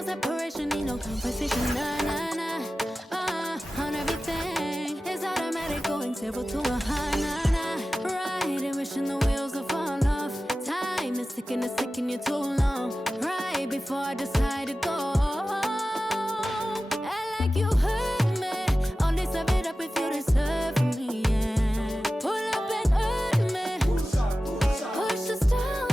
no separation, need no conversation. Nah, nah, nah. On everything, it's automatic, going 0 to a high. Nah, nah. Riding, wishing the wheels will fall off. Time is ticking, it's taking you too long. Right before I decide to go. Act like you heard me. Only serve it up if you deserve me, yeah. Pull up and hurt me. Push the start.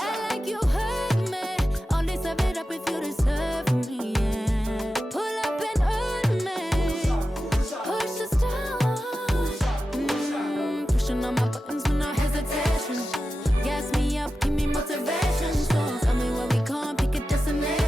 Act like you heard me. Only serve it up if you deserve me, yeah. Pull up and hurt me. Push the start. Pushing on my buttons with no hesitation. Gas me up, give me motivation. So tell me where we going, pick a destination.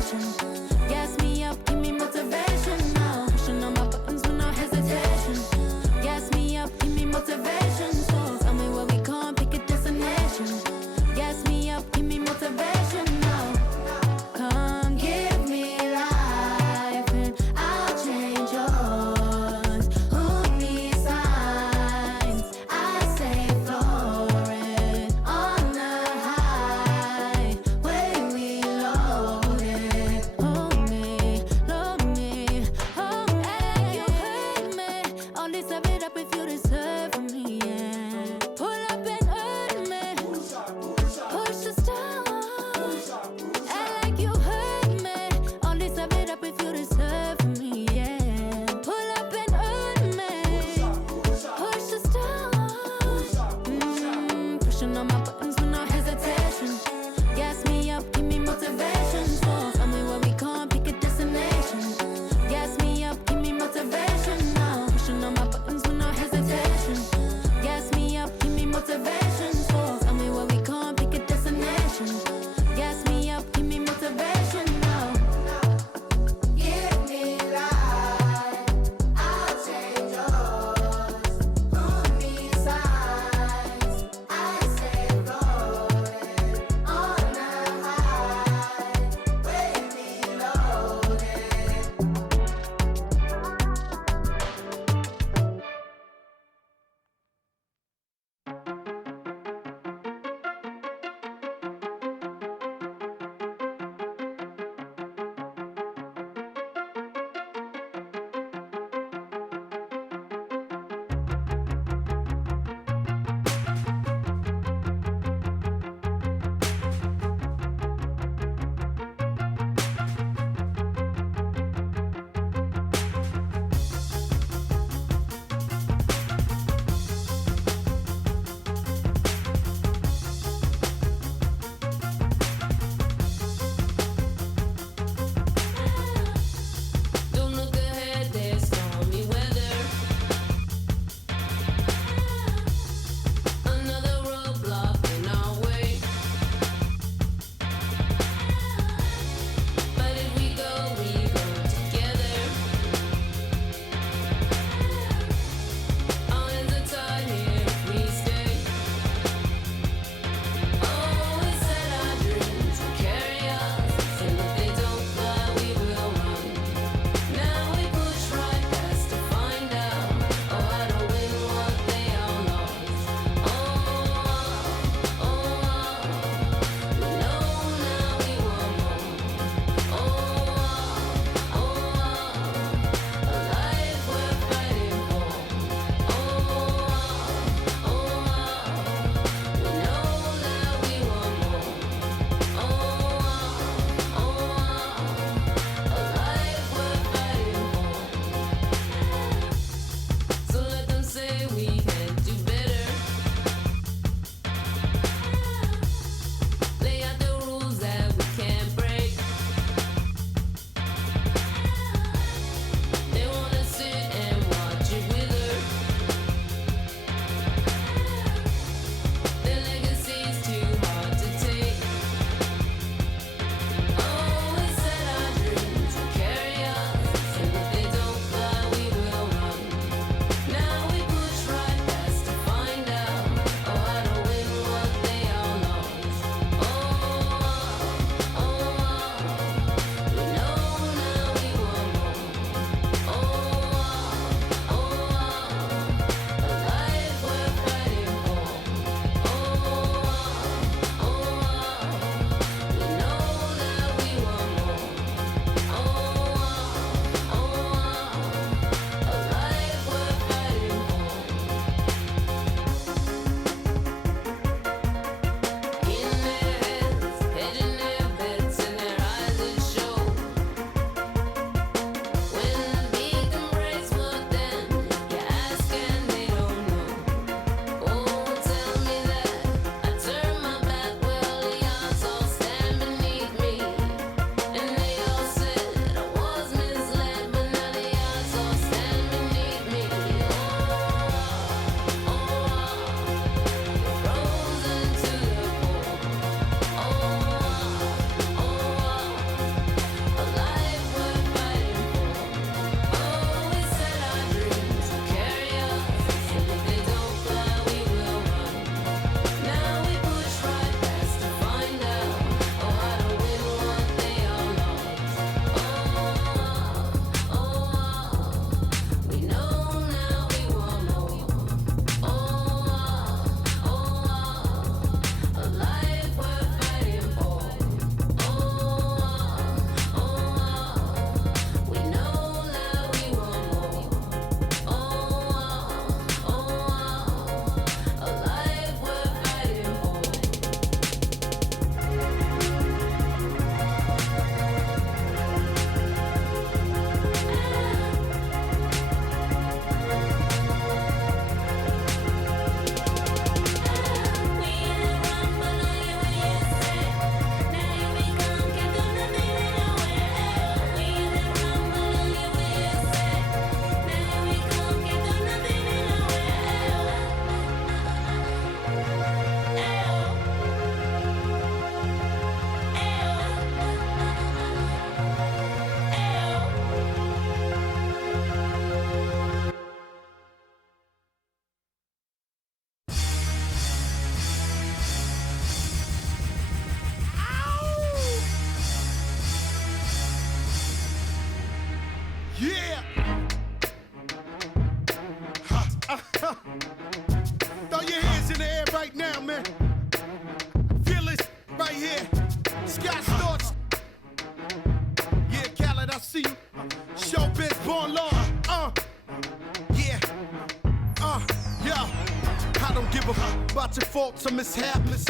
about your faults or mishaps.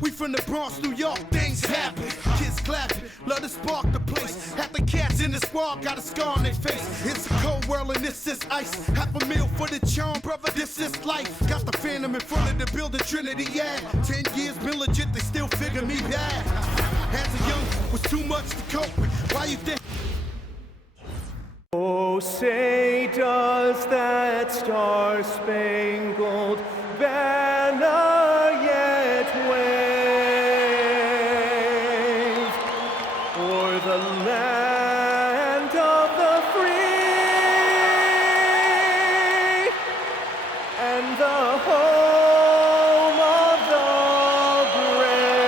We from the Bronx, New York, things happen. Kids clapping, love to spark the place. Half the cats in the squad got a scar on their face. It's a cold world and this is ice. Half a meal for the charm, brother, this is life. Got the phantom in front of the building, Trinity, yeah. 10 years been legit, they still figure me bad. As a young, was too much to cope with. Why you think? Oh, say does that star-spangled banner yet wave o'er the land of the free and the home of the brave?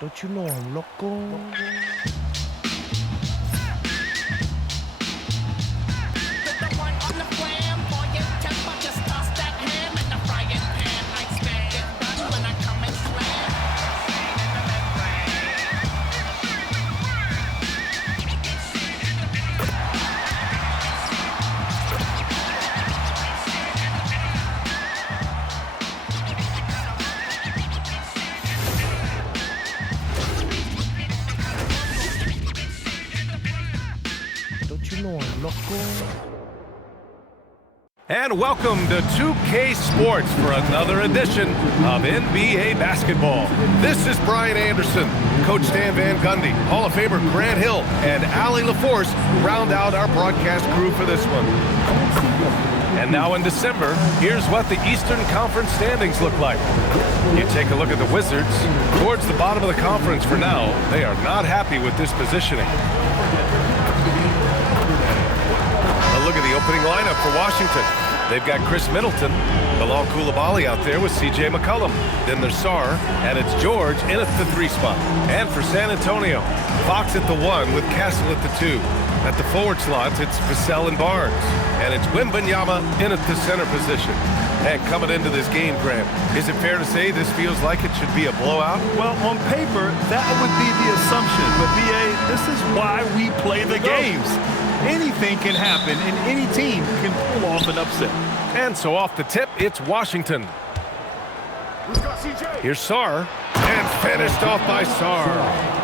Don't you know I'm loco? And welcome to 2K Sports for another edition of NBA basketball. This is Brian Anderson, Coach Stan Van Gundy, Hall of Famer Grant Hill, and Allie LaForce round out our broadcast crew for this one. And now in December, here's what the Eastern Conference standings look like. You take a look at the Wizards, towards the bottom of the conference for now. They are not happy with this positioning. A look at the opening lineup for Washington. They've got Chris Middleton, Bilal Coulibaly out there with C.J. McCollum. Then there's Sarr, and it's George in at the 3 spot. And for San Antonio, Fox at the 1 with Castle at the 2. At the forward slots, it's Vassell and Barnes. And it's Wembanyama in at the center position. And coming into this game, Grant, is it fair to say this feels like it should be a blowout? Well, on paper, that would be the assumption. But, B.A., this is why we play the games. Anything can happen, and any team can pull off an upset. And so off the tip, it's Washington. Here's Sarr, and finished off by Sarr.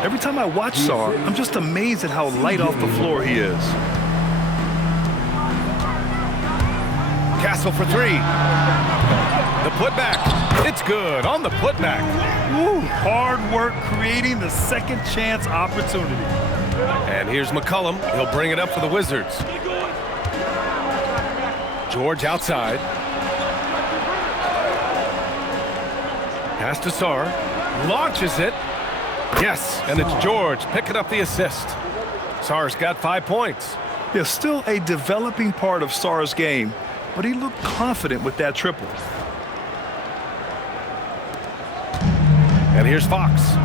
Every time I watch Sarr, I'm just amazed at how light off the floor he is. Castle for 3. The putback. It's good on the putback. Woo, hard work creating the second chance opportunity. And here's McCollum. He'll bring it up for the Wizards. George outside. Pass to Sarr. Launches it. Yes, and it's George picking up the assist. Sarr's got 5 points. Yeah, still a developing part of Sarr's game, but he looked confident with that triple. And here's Fox.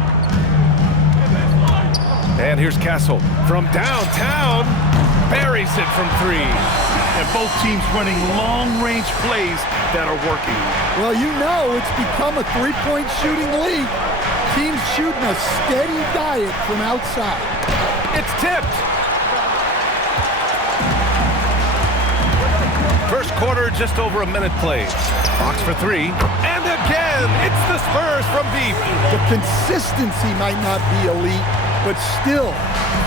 And here's Castle from downtown. Buries it from 3. And both teams running long-range plays that are working. Well, you know it's become a three-point shooting league. Teams shooting a steady diet from outside. It's tipped. First quarter, just over a minute played. Fox for 3. And again, it's the Spurs from deep. The consistency might not be elite, but still,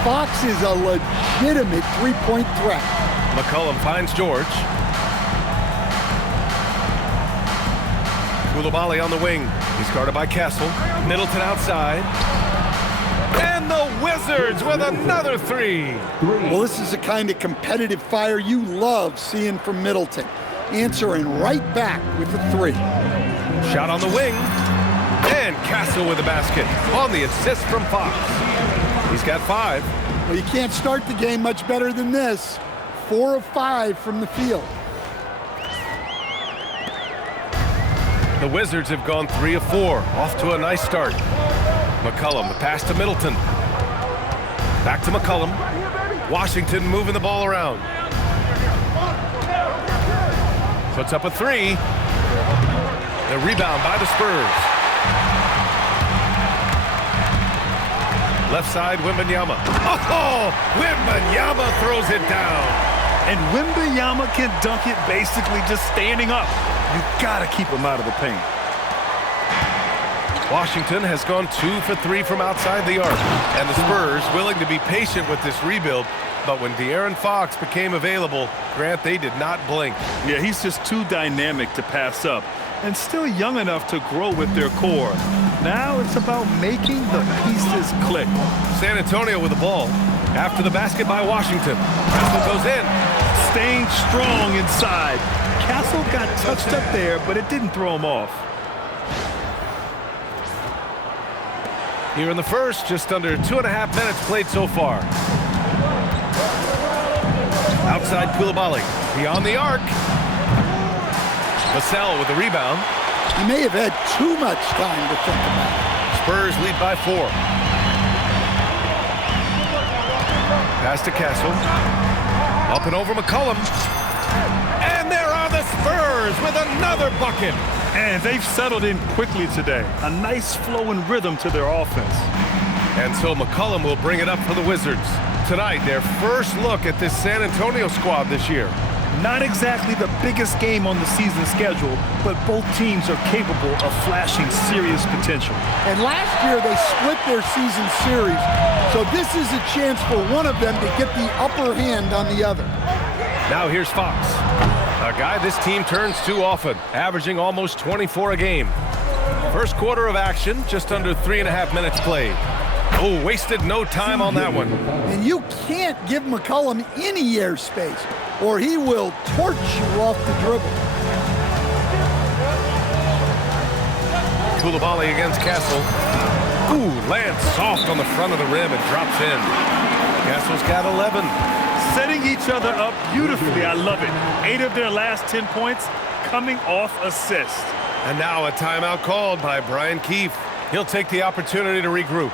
Fox is a legitimate three-point threat. McCollum finds George. Coulibaly on the wing. He's guarded by Castle. Middleton outside. And the Wizards with another 3. Well, this is the kind of competitive fire you love seeing from Middleton. Answering right back with the 3. Shot on the wing. And Castle with the basket on the assist from Fox. He's got 5. Well, you can't start the game much better than this. 4 of 5 from the field. The Wizards have gone 3 of 4. Off to a nice start. McCollum, the pass to Middleton. Back to McCollum. Washington moving the ball around. Puts up a 3. The rebound by the Spurs. Left side, Wembanyama. Oh, Wembanyama throws it down. And Wembanyama can dunk it basically just standing up. You got to keep him out of the paint. Washington has gone 2 for 3 from outside the arc. And the Spurs willing to be patient with this rebuild. But when De'Aaron Fox became available, Grant, they did not blink. Yeah, he's just too dynamic to pass up. And still young enough to grow with their core. Now it's about making the pieces click. San Antonio with the ball. After the basket by Washington. Castle goes in. Staying strong inside. Castle got touched up there, but it didn't throw him off. Here in the first, just under 2.5 minutes played so far. Outside Coulibaly. Beyond the arc. Vassell with the rebound. He may have had too much time to think about it. Spurs lead by 4. Pass to Castle. Up and over McCollum. And there are the Spurs with another bucket. And they've settled in quickly today. A nice flow and rhythm to their offense. And so McCollum will bring it up for the Wizards. Tonight, their first look at this San Antonio squad this year. Not exactly the biggest game on the season schedule, but both teams are capable of flashing serious potential. And last year they split their season series, so this is a chance for one of them to get the upper hand on the other. Now here's Fox, a guy this team turns to often, averaging almost 24 a game. First quarter of action, just under 3.5 minutes played. Oh, wasted no time on that one. And you can't give McCollum any airspace, or he will torch you off the dribble. Coulibaly against Castle. Ooh, lands soft on the front of the rim and drops in. Castle's got 11. Setting each other up beautifully, I love it. 8 of their last 10 points coming off assists. And now a timeout called by Brian Keefe. He'll take the opportunity to regroup.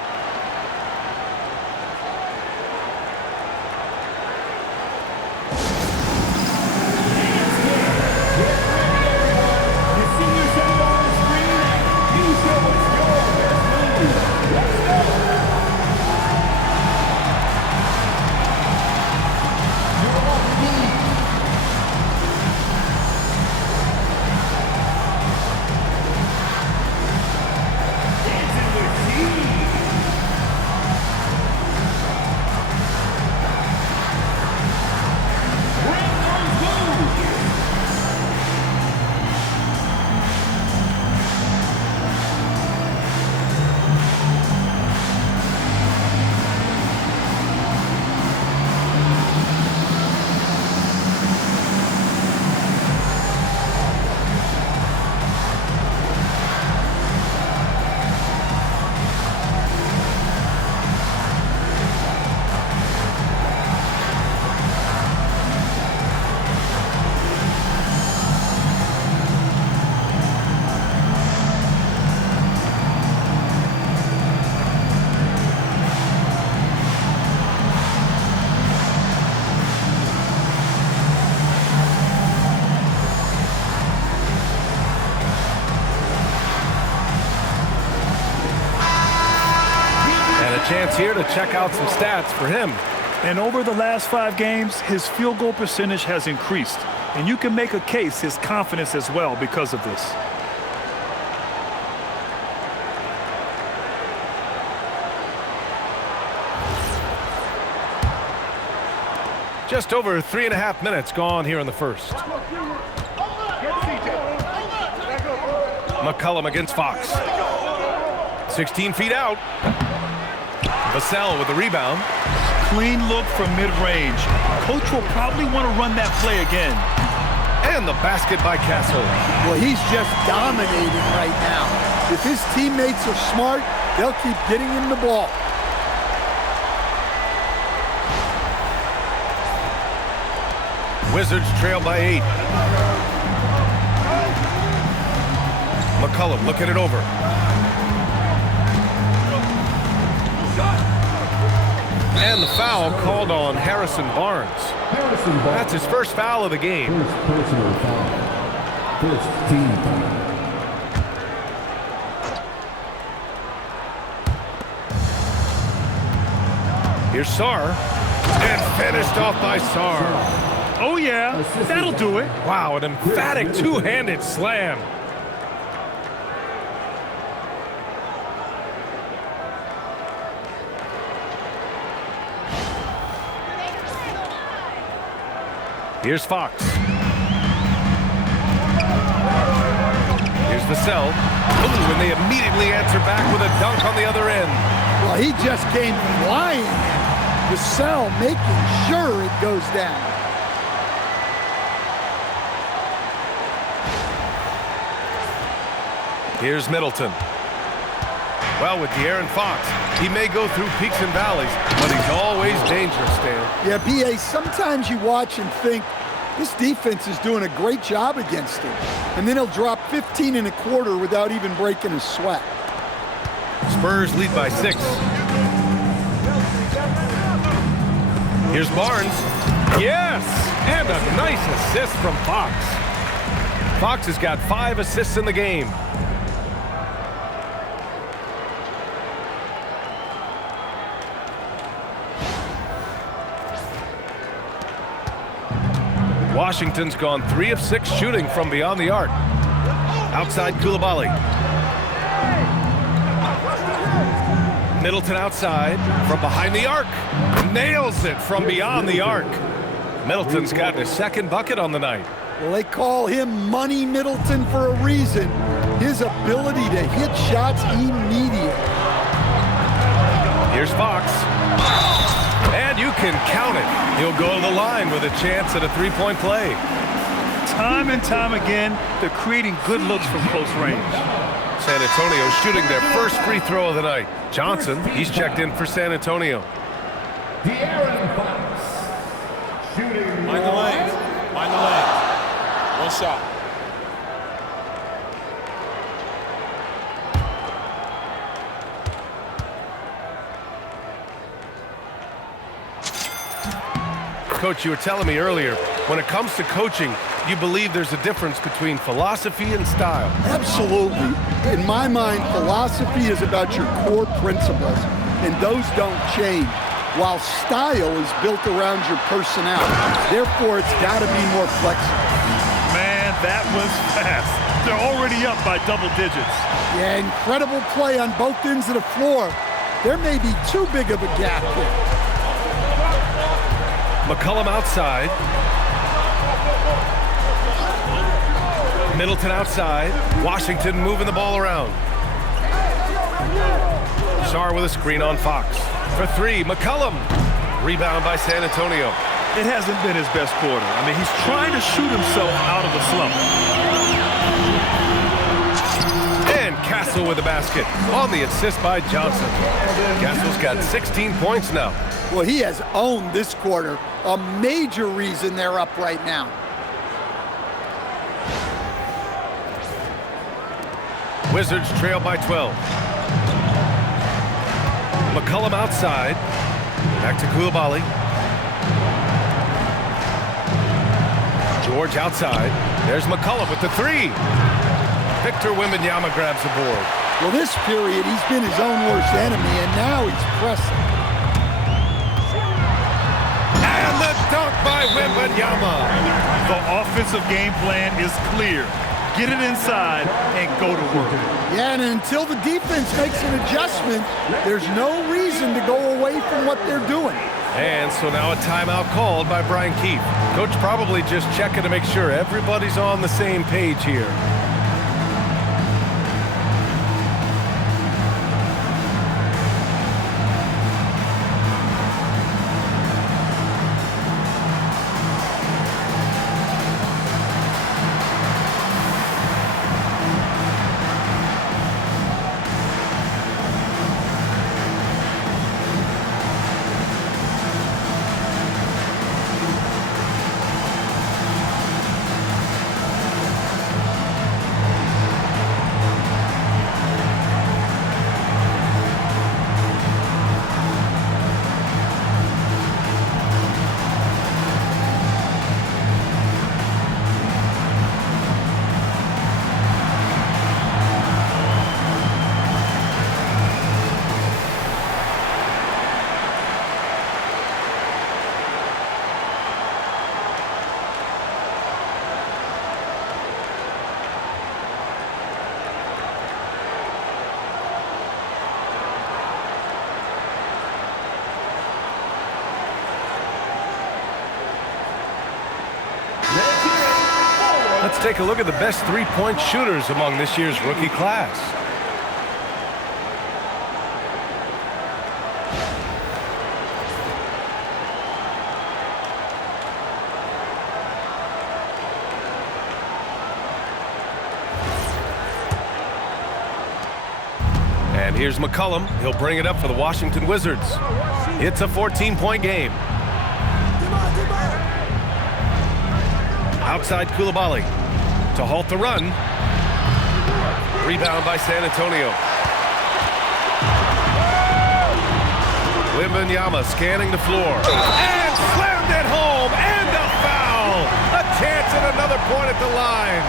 Chance here to check out some stats for him. And over the last 5 games, his field goal percentage has increased. And you can make a case his confidence as well because of this. Just over 3.5 minutes gone here in the first. McCollum against Fox. 16 feet out. Vassell with the rebound. Clean look from mid-range. Coach will probably want to run that play again. And the basket by Castle. Well, he's just dominating right now. If his teammates are smart, they'll keep getting him the ball. Wizards trail by 8. McCollum looking it over. And the foul called on Harrison Barnes. That's his first foul of the game. First personal foul. First team foul. Here's Sarr. And finished off by Sarr. Oh, yeah, that'll do it. Wow, an emphatic two-handed slam. Here's Fox. Here's Vassell. Ooh, and they immediately answer back with a dunk on the other end. Well, he just came flying. Vassell making sure it goes down. Here's Middleton. Well, with De'Aaron Fox, he may go through peaks and valleys, but he's always dangerous, Dan. Yeah, B.A., sometimes you watch and think, this defense is doing a great job against him. And then he'll drop 15 and a quarter without even breaking a sweat. Spurs lead by 6. Here's Barnes. Yes! And a nice assist from Fox. Fox has got 5 assists in the game. Washington's gone 3 of 6 shooting from beyond the arc. Outside Coulibaly. Middleton outside from behind the arc. Nails it from beyond the arc. Middleton's got his 2nd bucket on the night. Well, they call him Money Middleton for a reason. His ability to hit shots immediate. Here's Fox. And you can count it. He'll go to the line with a chance at a 3-point play. Time and time again, they're creating good looks from close range. San Antonio shooting their first free throw of the night. Johnson, he's checked in for San Antonio. De'Aaron Fox. Shooting. Mind the lane. Mind the lane. One shot. Coach, you were telling me earlier, when it comes to coaching, you believe there's a difference between philosophy and style. Absolutely. In my mind, philosophy is about your core principles, and those don't change, while style is built around your personality. Therefore, it's got to be more flexible. Man, that was fast. They're already up by double digits. Yeah, incredible play on both ends of the floor. There may be too big of a gap there. McCollum outside. Middleton outside. Washington moving the ball around. Sarr with a screen on Fox. For 3, McCollum. Rebound by San Antonio. It hasn't been his best quarter. I mean, he's trying to shoot himself out of a slump. And Castle with the basket on the assist by Johnson. Castle's got 16 points now. Well, he has owned this quarter, a major reason they're up right now. Wizards trail by 12. McCollum outside. Back to Coulibaly. George outside. There's McCollum with the 3. Victor Wembanyama grabs the board. Well, this period, he's been his own worst enemy, and now he's pressing. And the dunk by Wembanyama. The offensive game plan is clear. Get it inside and go to work. Yeah, and until the defense makes an adjustment, there's no reason to go away from what they're doing. And so now a timeout called by Brian Keefe. Coach probably just checking to make sure everybody's on the same page here. Let's take a look at the best three-point shooters among this year's rookie class. And here's McCollum. He'll bring it up for the Washington Wizards. It's a 14-point game. Outside Coulibaly to halt the run. Rebound by San Antonio. Wembanyama scanning the floor. And slammed it home. And a foul. A chance at another point at the line.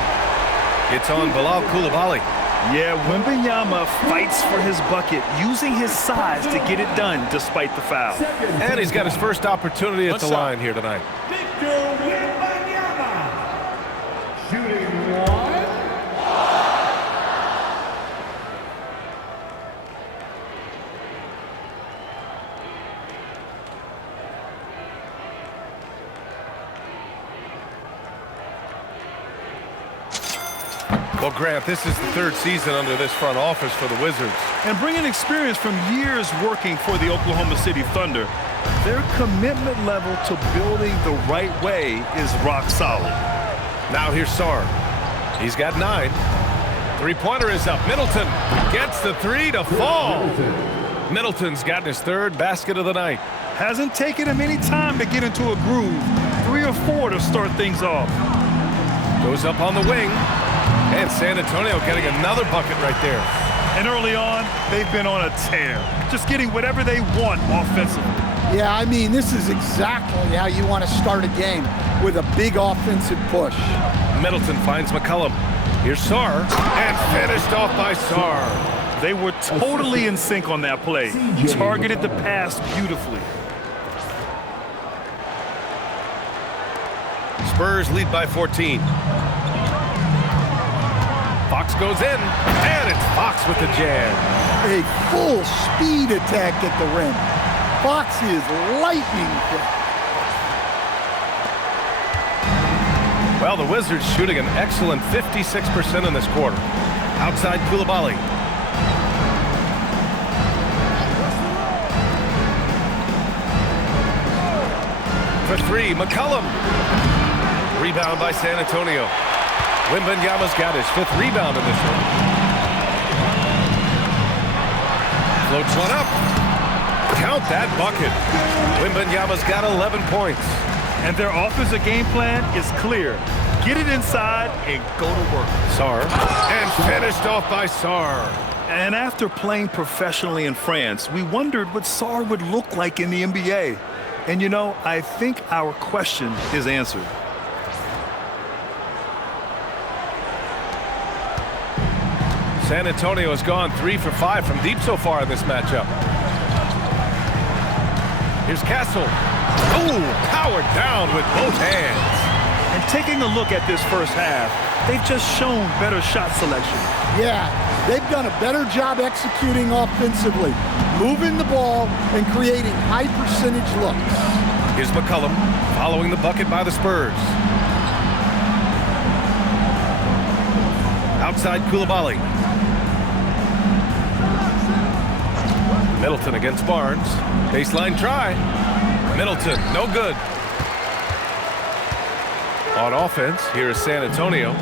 It's on Bilal Coulibaly. Yeah, Wembanyama fights for his bucket, using his size to get it done despite the foul. And he's got his first opportunity at the line here tonight. Shooting one. Well, Grant, this is the third season under this front office for the Wizards. And bringing experience from years working for the Oklahoma City Thunder, their commitment level to building the right way is rock solid. Now here's Sarr. He's got 9. Three-pointer is up. Middleton gets the 3 to fall. Middleton's gotten his third basket of the night. Hasn't taken him any time to get into a groove. 3 or 4 to start things off. Goes up on the wing. And San Antonio getting another bucket right there. And early on, they've been on a tear. Just getting whatever they want offensively. Yeah, I mean, this is exactly how you want to start a game, with a big offensive push. Middleton finds McCollum. Here's Sarr. And finished off by Sarr. They were totally in sync on that play. Targeted the pass beautifully. Spurs lead by 14. Fox goes in, and it's Fox with the jam. A full speed attack at the rim. Fox is lightning quick. Well, the Wizards shooting an excellent 56% in this quarter. Outside Coulibaly. For 3, McCollum. Rebound by San Antonio. Wembanyama's got his 5th rebound in this one. Floats one up. Count that bucket. Wembanyama's got 11 points. And their offensive game plan is clear. Get it inside and go to work. Sarr. And finished off by Sarr. And after playing professionally in France, we wondered what Sarr would look like in the NBA. And you know, I think our question is answered. San Antonio has gone 3 for 5 from deep so far in this matchup. Here's Castle. Oh, powered down with both hands. And taking a look at this first half, they've just shown better shot selection. Yeah, they've done a better job executing offensively, moving the ball and creating high percentage looks. Here's McCollum following the bucket by the Spurs. Outside Coulibaly. Middleton against Barnes. Baseline try. Middleton, no good. On offense, here is San Antonio.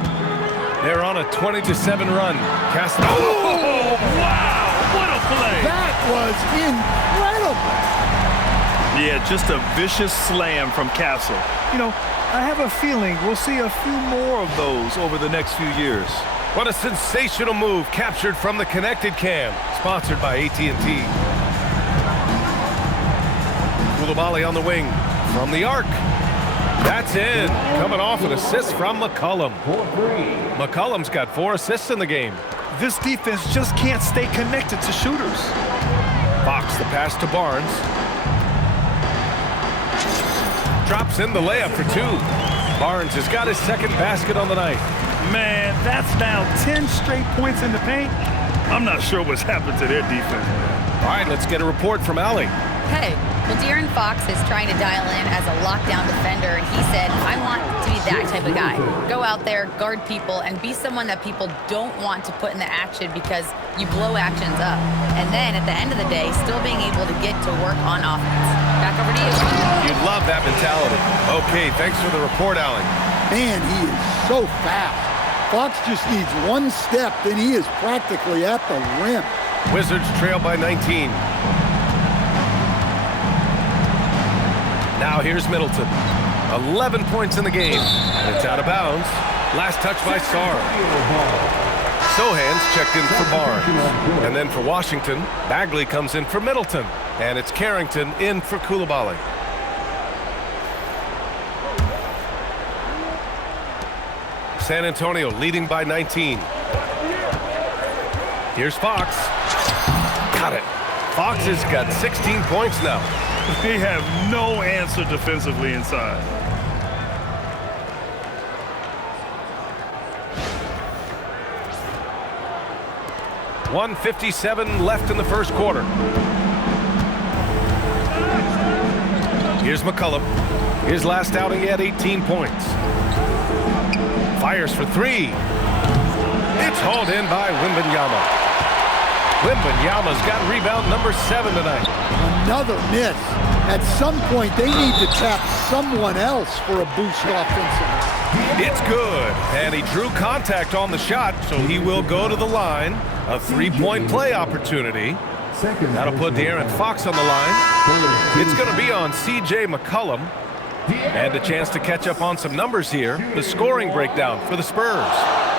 They're on a 20-7 run. Castle. Oh, wow! What a play! That was incredible. Yeah, just a vicious slam from Castle. You know, I have a feeling we'll see a few more of those over the next few years. What a sensational move captured from the connected cam, sponsored by AT&T. Coulibaly on the wing from the arc. That's in. Coming off an assist from McCollum. McCollum's got 4 assists in the game. This defense just can't stay connected to shooters. Fox the pass to Barnes. Drops in the layup for 2. Barnes has got his 2nd basket on the night. Man, that's now 10 straight points in the paint. I'm not sure what's happened to their defense. All right, let's get a report from Allie. Okay, well, De'Aaron Fox is trying to dial in as a lockdown defender, and he said, I want to be that type of guy. Go out there, guard people, and be someone that people don't want to put in the action because you blow actions up. And then at the end of the day, still being able to get to work on offense. Back over to you. You'd love that mentality. Okay, thanks for the report, Allie. Man, he is so fast. Fox just needs one step, then he is practically at the rim. Wizards trail by 19. Now here's Middleton. 11 points in the game. And it's out of bounds. Last touch by Sarr. Sohan's checked in for Barnes. And then for Washington, Bagley comes in for Middleton. And it's Carrington in for Coulibaly. San Antonio leading by 19. Here's Fox. Got it. Fox has got 16 points now. They have no answer defensively inside. .157 left in the first quarter. Here's McCollum. His last outing, he had 18 points. Fires for three. It's hauled in by Wembanyama. Wembanyama's got rebound number 7 tonight. Another miss. At some point, they need to tap someone else for a boost offensively. It's good, and he drew contact on the shot, so he will go to the line. A three-point play opportunity. That'll put De'Aaron Fox on the line. It's going to be on C.J. McCollum. And a chance to catch up on some numbers here. The scoring breakdown for the Spurs.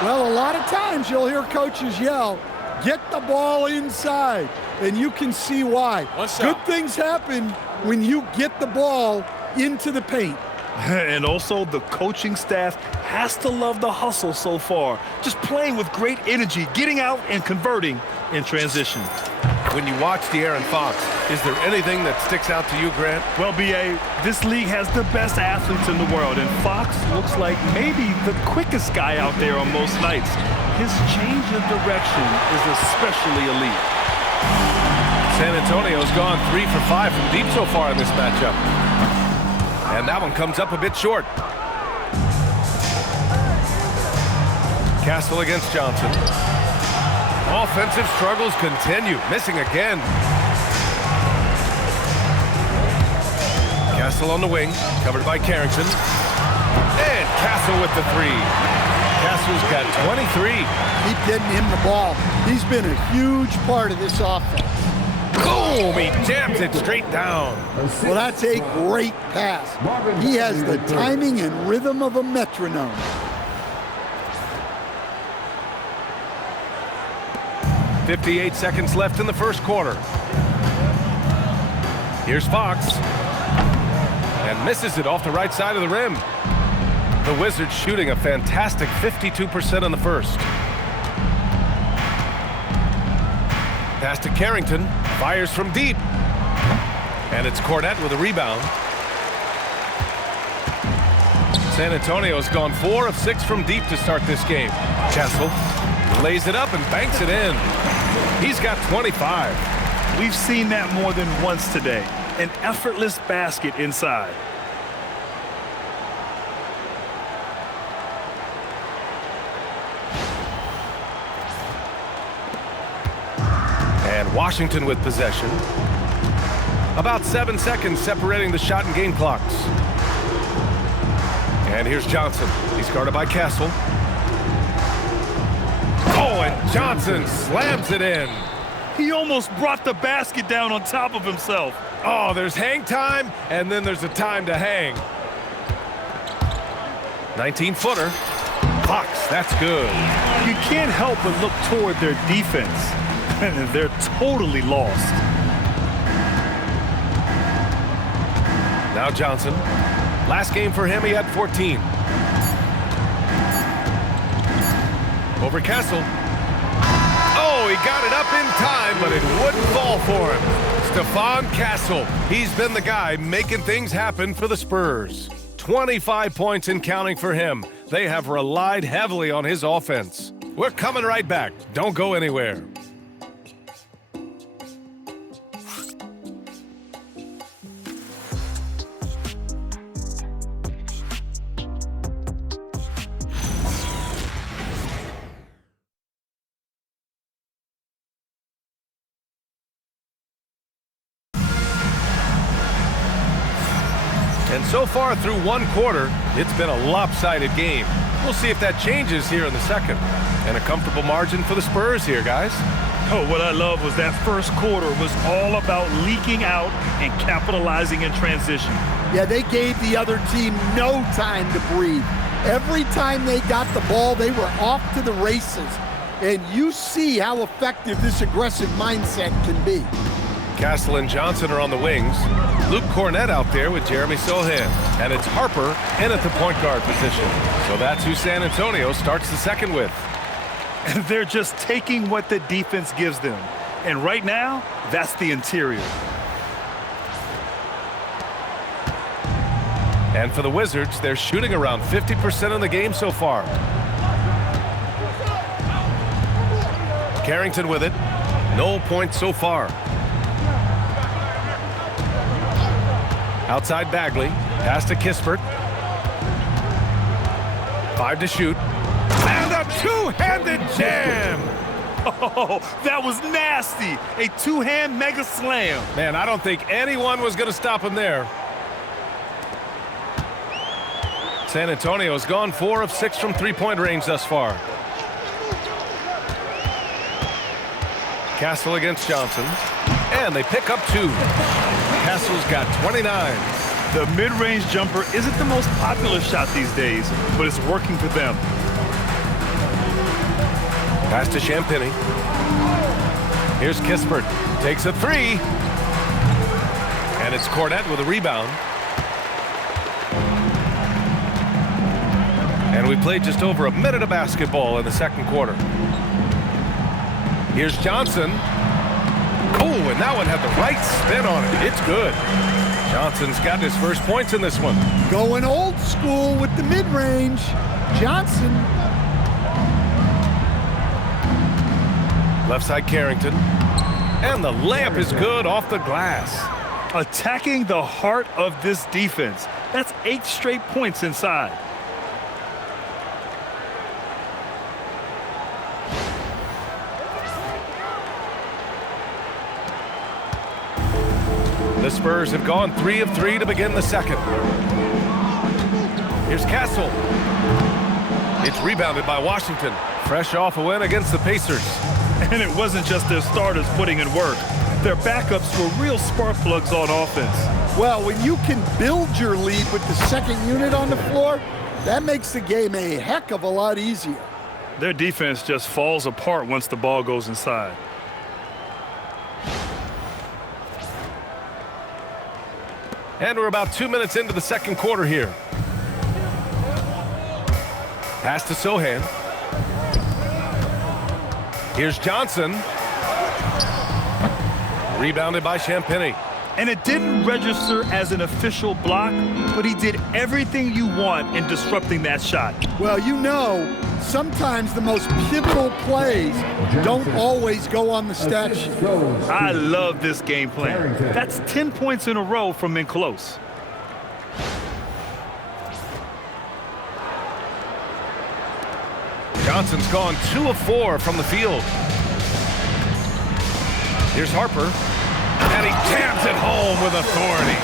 Well, a lot of times you'll hear coaches yell, get the ball inside, and you can see why. Good things happen when you get the ball into the paint. And also, the coaching staff has to love the hustle so far. Just playing with great energy, getting out and converting in transition. When you watch De'Aaron Fox, is there anything that sticks out to you, Grant? Well, B.A., this league has the best athletes in the world, and Fox looks like maybe the quickest guy out there on most nights. His change of direction is especially elite. San Antonio's gone 3 for 5 from deep so far in this matchup. And that one comes up a bit short. Castle against Johnson. Offensive struggles continue. Missing again. Castle on the wing. Covered by Carrington. And Castle with the three. Castle's got 23. Keep getting him the ball. He's been a huge part of this offense. Boom! He jams it straight down. Well, that's a great pass. He has the timing and rhythm of a metronome. .58 seconds left in the first quarter. Here's Fox. And misses it off the right side of the rim. The Wizards shooting a fantastic 52% in the first. Pass to Carrington. Fires from deep. And it's Cornette with a rebound. San Antonio's gone 4 of 6 from deep to start this game. Castle lays it up and banks it in. He's got 25. We've seen that more than once today. An effortless basket inside. And Washington with possession. About 7 seconds separating the shot and game clocks. And here's Johnson. He's guarded by Castle. Oh, and Johnson slams it in. He almost brought the basket down on top of himself. Oh, there's hang time, and then there's a time to hang. 19-footer. Fox, that's good. You can't help but look toward their defense. They're totally lost. Now Johnson. Last game for him, he had 14. Over Castle. Oh, he got it up in time, but it wouldn't fall for him. Stephon Castle. He's been the guy making things happen for the Spurs. 25 points and counting for him. They have relied heavily on his offense. We're coming right back. Don't go anywhere. And so far through one quarter, it's been a lopsided game. We'll see if that changes here in the second. And a comfortable margin for the Spurs here, guys. Oh, what I love was that first quarter was all about leaking out and capitalizing in transition. Yeah, they gave the other team no time to breathe. Every time they got the ball, they were off to the races. And you see how effective this aggressive mindset can be. Castle and Johnson are on the wings. Luke Cornett out there with Jeremy Sohan. And it's Harper in at the point guard position. So that's who San Antonio starts the second with. And they're just taking what the defense gives them. And right now, that's the interior. And for the Wizards, they're shooting around 50% in the game so far. Carrington with it. No points so far. Outside Bagley. Pass to Kispert. 5 to shoot. And a two-handed jam! Oh, that was nasty. A two-hand mega slam. Man, I don't think anyone was going to stop him there. San Antonio's gone 4 of 6 from three-point range thus far. Castle against Johnson. And they pick up 2. Castle's got 29. The mid-range jumper isn't the most popular shot these days, but it's working for them. Pass to Champagny. Here's Kispert. Takes a 3. And it's Cornett with a rebound. And we played just over a minute of basketball in the second quarter. Here's Johnson. Oh, and that one had the right spin on it. It's good. Johnson's got his first points in this one. Going old school with the mid-range. Johnson. Left side Carrington. And the layup is good off the glass. Attacking the heart of this defense. That's 8 straight points inside. The Spurs have gone 3 of 3 to begin the second. Here's Castle. It's rebounded by Washington. Fresh off a win against the Pacers. And it wasn't just their starters putting in work. Their backups were real spark plugs on offense. Well, when you can build your lead with the second unit on the floor, that makes the game a heck of a lot easier. Their defense just falls apart once the ball goes inside. And we're about 2 minutes into the second quarter here. Pass to Sohan. Here's Johnson. Rebounded by Champagny. And it didn't register as an official block, but he did everything you want in disrupting that shot. Well, you know, sometimes the most pivotal plays don't always go on the stat sheet. I love this game plan. That's 10 points in a row from in close. Johnson's gone 2 of 4 from the field. Here's Harper. And he jams it home with authority.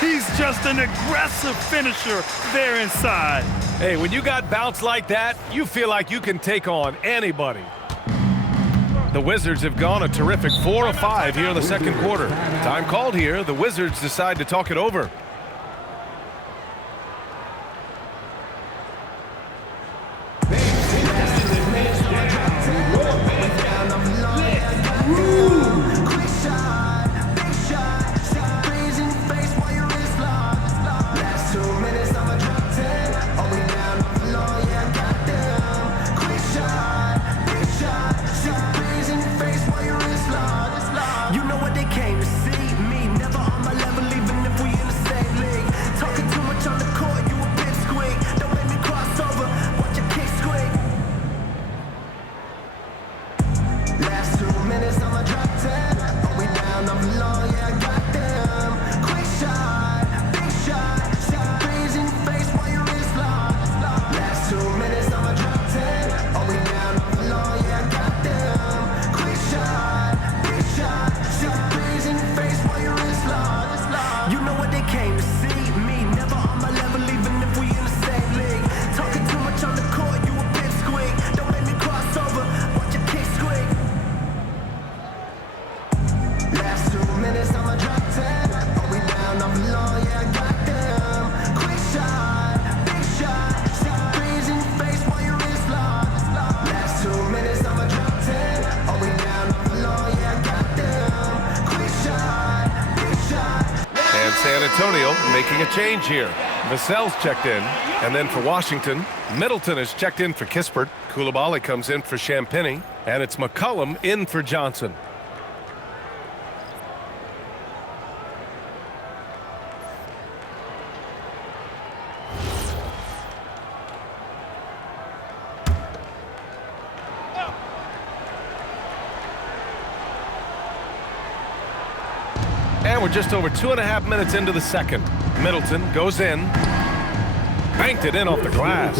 He's just an aggressive finisher there inside. Hey, when you got bounce like that, you feel like you can take on anybody. The Wizards have gone a terrific 4 of 5 here in the second quarter. Time called here. The Wizards decide to talk it over. You know what they came to see? Me, never on my level, even if we in the same Antonio making a change here. Vassell's checked in, and then for Washington, Middleton is checked in for Kispert. Coulibaly comes in for Champagny, and it's McCollum in for Johnson. And we're just over 2.5 minutes into the second. Middleton goes in. Banked it in off the glass.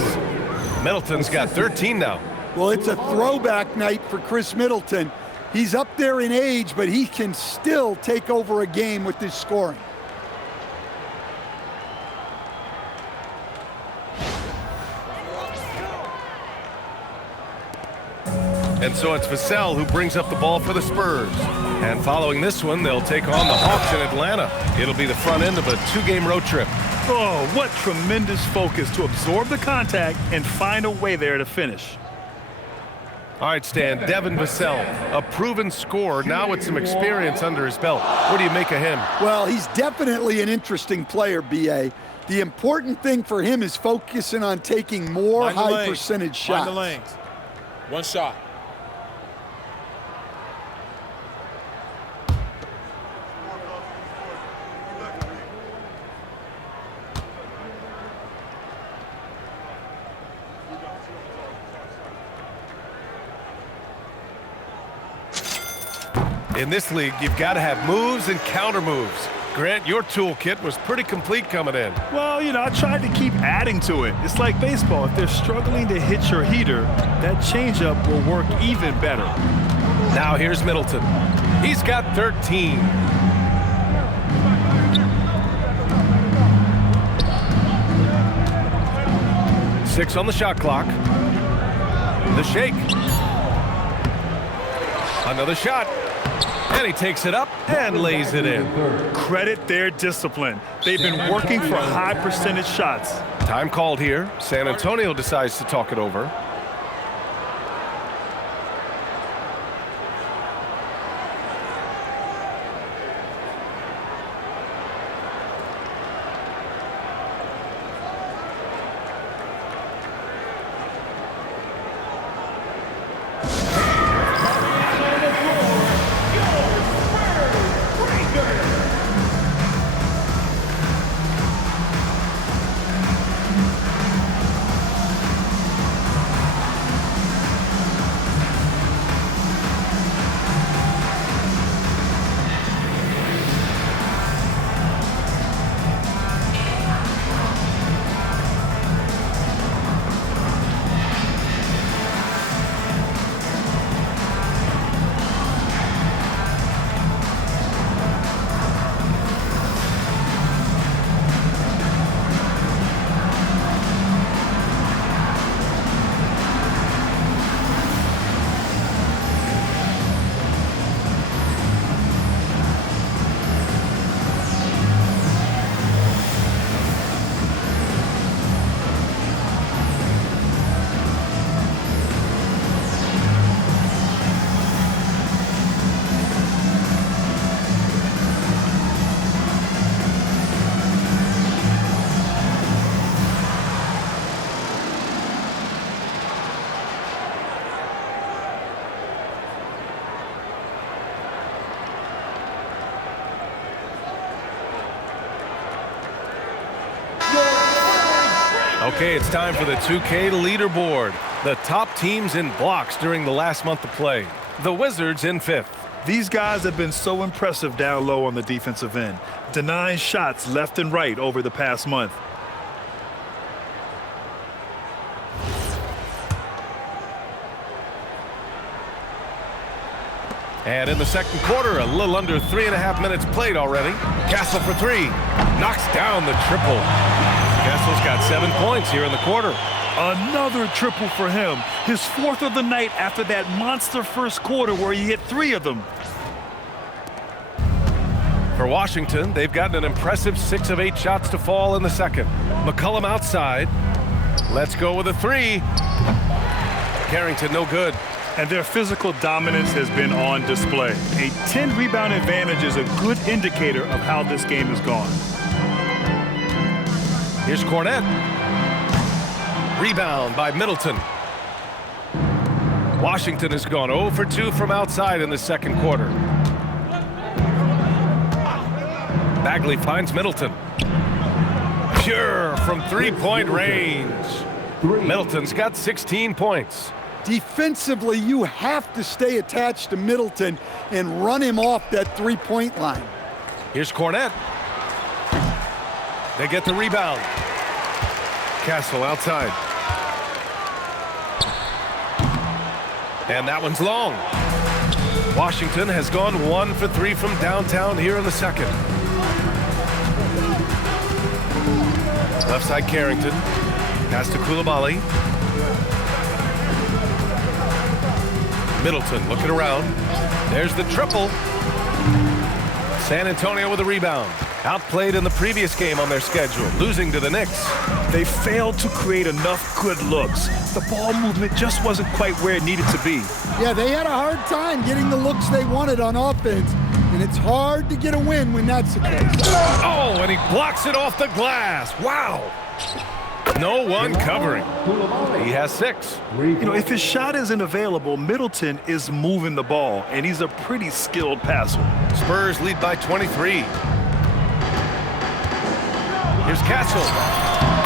Middleton's got 13 now. Well, it's a throwback night for Chris Middleton. He's up there in age, but he can still take over a game with this scoring. And so it's Vassell who brings up the ball for the Spurs. And following this one, they'll take on the Hawks in Atlanta. It'll be the front end of a 2-game road trip. Oh, what tremendous focus to absorb the contact and find a way there to finish. All right, Stan, Devin Vassell, a proven scorer, now with some experience under his belt. What do you make of him? Well, he's definitely an interesting player, B.A. The important thing for him is focusing on taking more high-percentage shots. Mind the lanes. One shot. In this league, you've got to have moves and counter moves. Grant, your toolkit was pretty complete coming in. Well, you know, I tried to keep adding to it. It's like baseball. If they're struggling to hit your heater, that changeup will work even better. Now here's Middleton. He's got 13. Six on the shot clock. The shake. Another shot. And he takes it up and lays it in. Credit their discipline. They've been working for high percentage shots. Time called here. San Antonio decides to talk it over. Okay, it's time for the 2K leaderboard. The top teams in blocks during the last month of play. The Wizards in 5th. These guys have been so impressive down low on the defensive end, denying shots left and right over the past month. And in the second quarter, a little under 3.5 minutes played already. Castle for 3. Knocks down the triple. Castle's got 7 points here in the quarter. Another triple for him. His 4th of the night after that monster first quarter where he hit 3 of them. For Washington, they've gotten an impressive 6 of 8 shots to fall in the second. McCollum outside. Let's go with a 3. Carrington no good. And their physical dominance has been on display. A 10-rebound advantage is a good indicator of how this game has gone. Here's Cornette. Rebound by Middleton. Washington has gone 0 for 2 from outside in the second quarter. Bagley finds Middleton. Pure from three-point range. Middleton's got 16 points. Defensively, you have to stay attached to Middleton and run him off that three-point line. Here's Cornette. They get the rebound. Castle outside. And that one's long. Washington has gone 1 for 3 from downtown here in the second. Left side Carrington. Pass to Coulibaly. Middleton looking around. There's the triple. San Antonio with a rebound. Outplayed in the previous game on their schedule, losing to the Knicks. They failed to create enough good looks. The ball movement just wasn't quite where it needed to be. Yeah, they had a hard time getting the looks they wanted on offense, and it's hard to get a win when that's the case. Oh, and he blocks it off the glass. Wow. No one covering. He has 6. You know, if his shot isn't available, Middleton is moving the ball, and he's a pretty skilled passer. Spurs lead by 23. Here's Castle.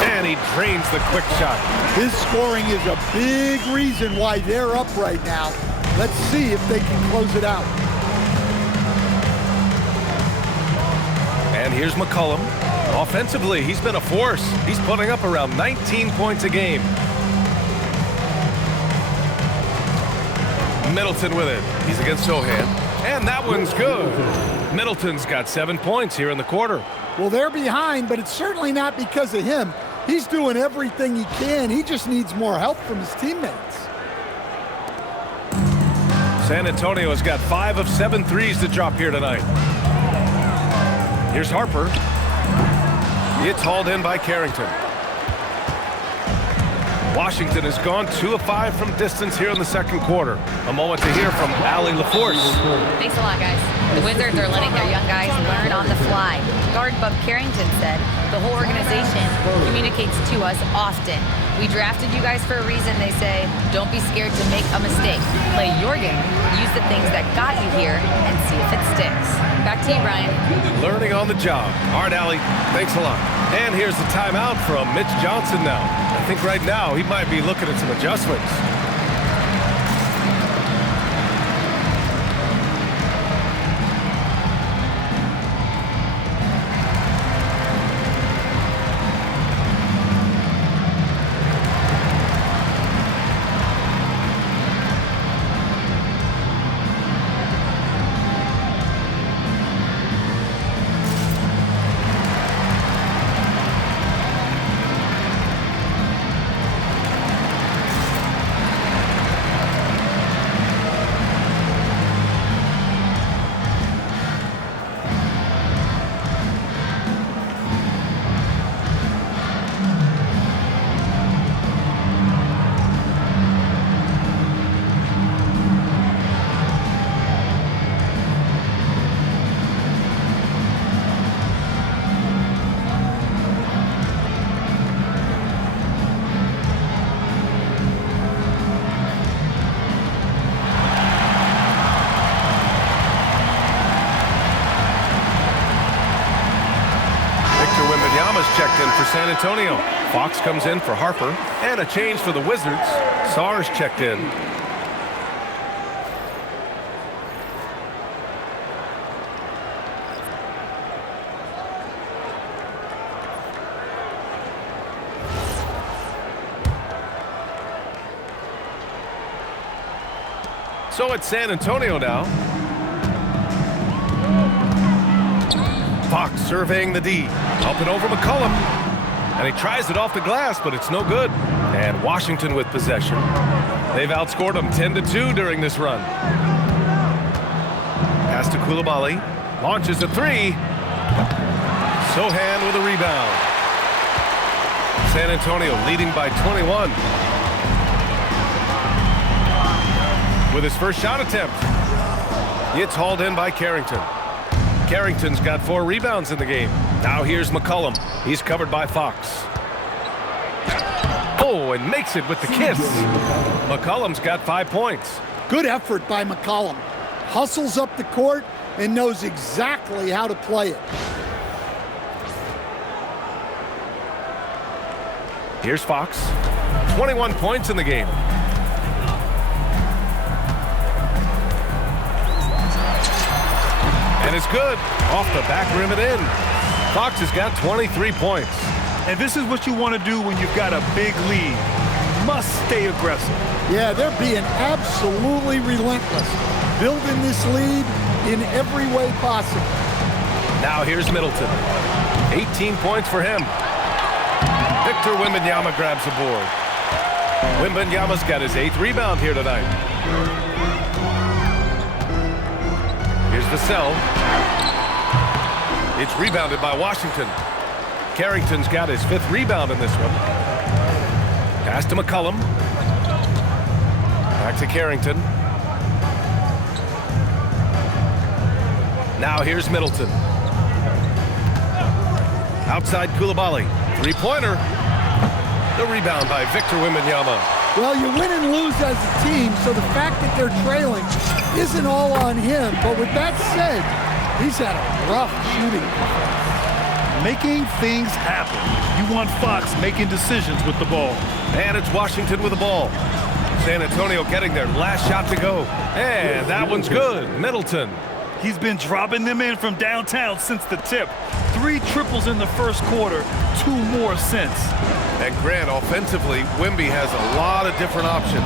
And he drains the quick shot. His scoring is a big reason why they're up right now. Let's see if they can close it out. And here's McCollum. Offensively, he's been a force. He's putting up around 19 points a game. Middleton with it. He's against Sohan. And that one's good. Middleton's got 7 points here in the quarter. Well, they're behind, but it's certainly not because of him. He's doing everything he can. He just needs more help from his teammates. San Antonio has got 5 of 7 threes to drop here tonight. Here's Harper. It's hauled in by Carrington. Washington has gone 2 of 5 from distance here in the second quarter. A moment to hear from Allie LaForce. Thanks a lot, guys. The Wizards are letting their young guys learn on the fly. Guard Bub Carrington said, the whole organization communicates to us often. We drafted you guys for a reason, they say. Don't be scared to make a mistake. Play your game, use the things that got you here, and see if it sticks. Back to you, Brian. Learning on the job. All right, Allie, thanks a lot. And here's the timeout from Mitch Johnson now. I think right now he might be looking at some adjustments. Checked in for San Antonio. Fox comes in for Harper. And a change for the Wizards. Sars checked in. So it's San Antonio now. Fox surveying the D. Up and over McCollum. And he tries it off the glass, but it's no good. And Washington with possession. They've outscored them 10-2 during this run. Pass to Coulibaly. Launches a 3. Sohan with a rebound. San Antonio leading by 21. With his first shot attempt. It's hauled in by Carrington. Carrington's got 4 rebounds in the game. Now here's McCollum. He's covered by Fox. Oh, and makes it with the kiss. McCollum's got 5 points. Good effort by McCollum. Hustles up the court and knows exactly how to play it. Here's Fox. 21 points in the game. And it's good. Off the back rim and in. Fox has got 23 points. And this is what you want to do when you've got a big lead. Must stay aggressive. Yeah, they're being absolutely relentless. Building this lead in every way possible. Now here's Middleton. 18 points for him. Victor Wembanyama grabs the board. Wembanyama's got his 8th rebound here tonight. Here's Vassell. It's rebounded by Washington. Carrington's got his 5th rebound in this one. Pass to McCollum. Back to Carrington. Now here's Middleton. Outside Coulibaly. 3-pointer. The rebound by Victor Wembanyama. Well, you win and lose as a team, so the fact that they're trailing isn't all on him. But with that said, he's had a rough shooting performance. Making things happen. You want Fox making decisions with the ball. And it's Washington with the ball. San Antonio getting their last shot to go. And that one's good. Middleton. He's been dropping them in from downtown since the tip. 3 triples in the first quarter, 2 more since. And Grant, offensively, Wemby has a lot of different options.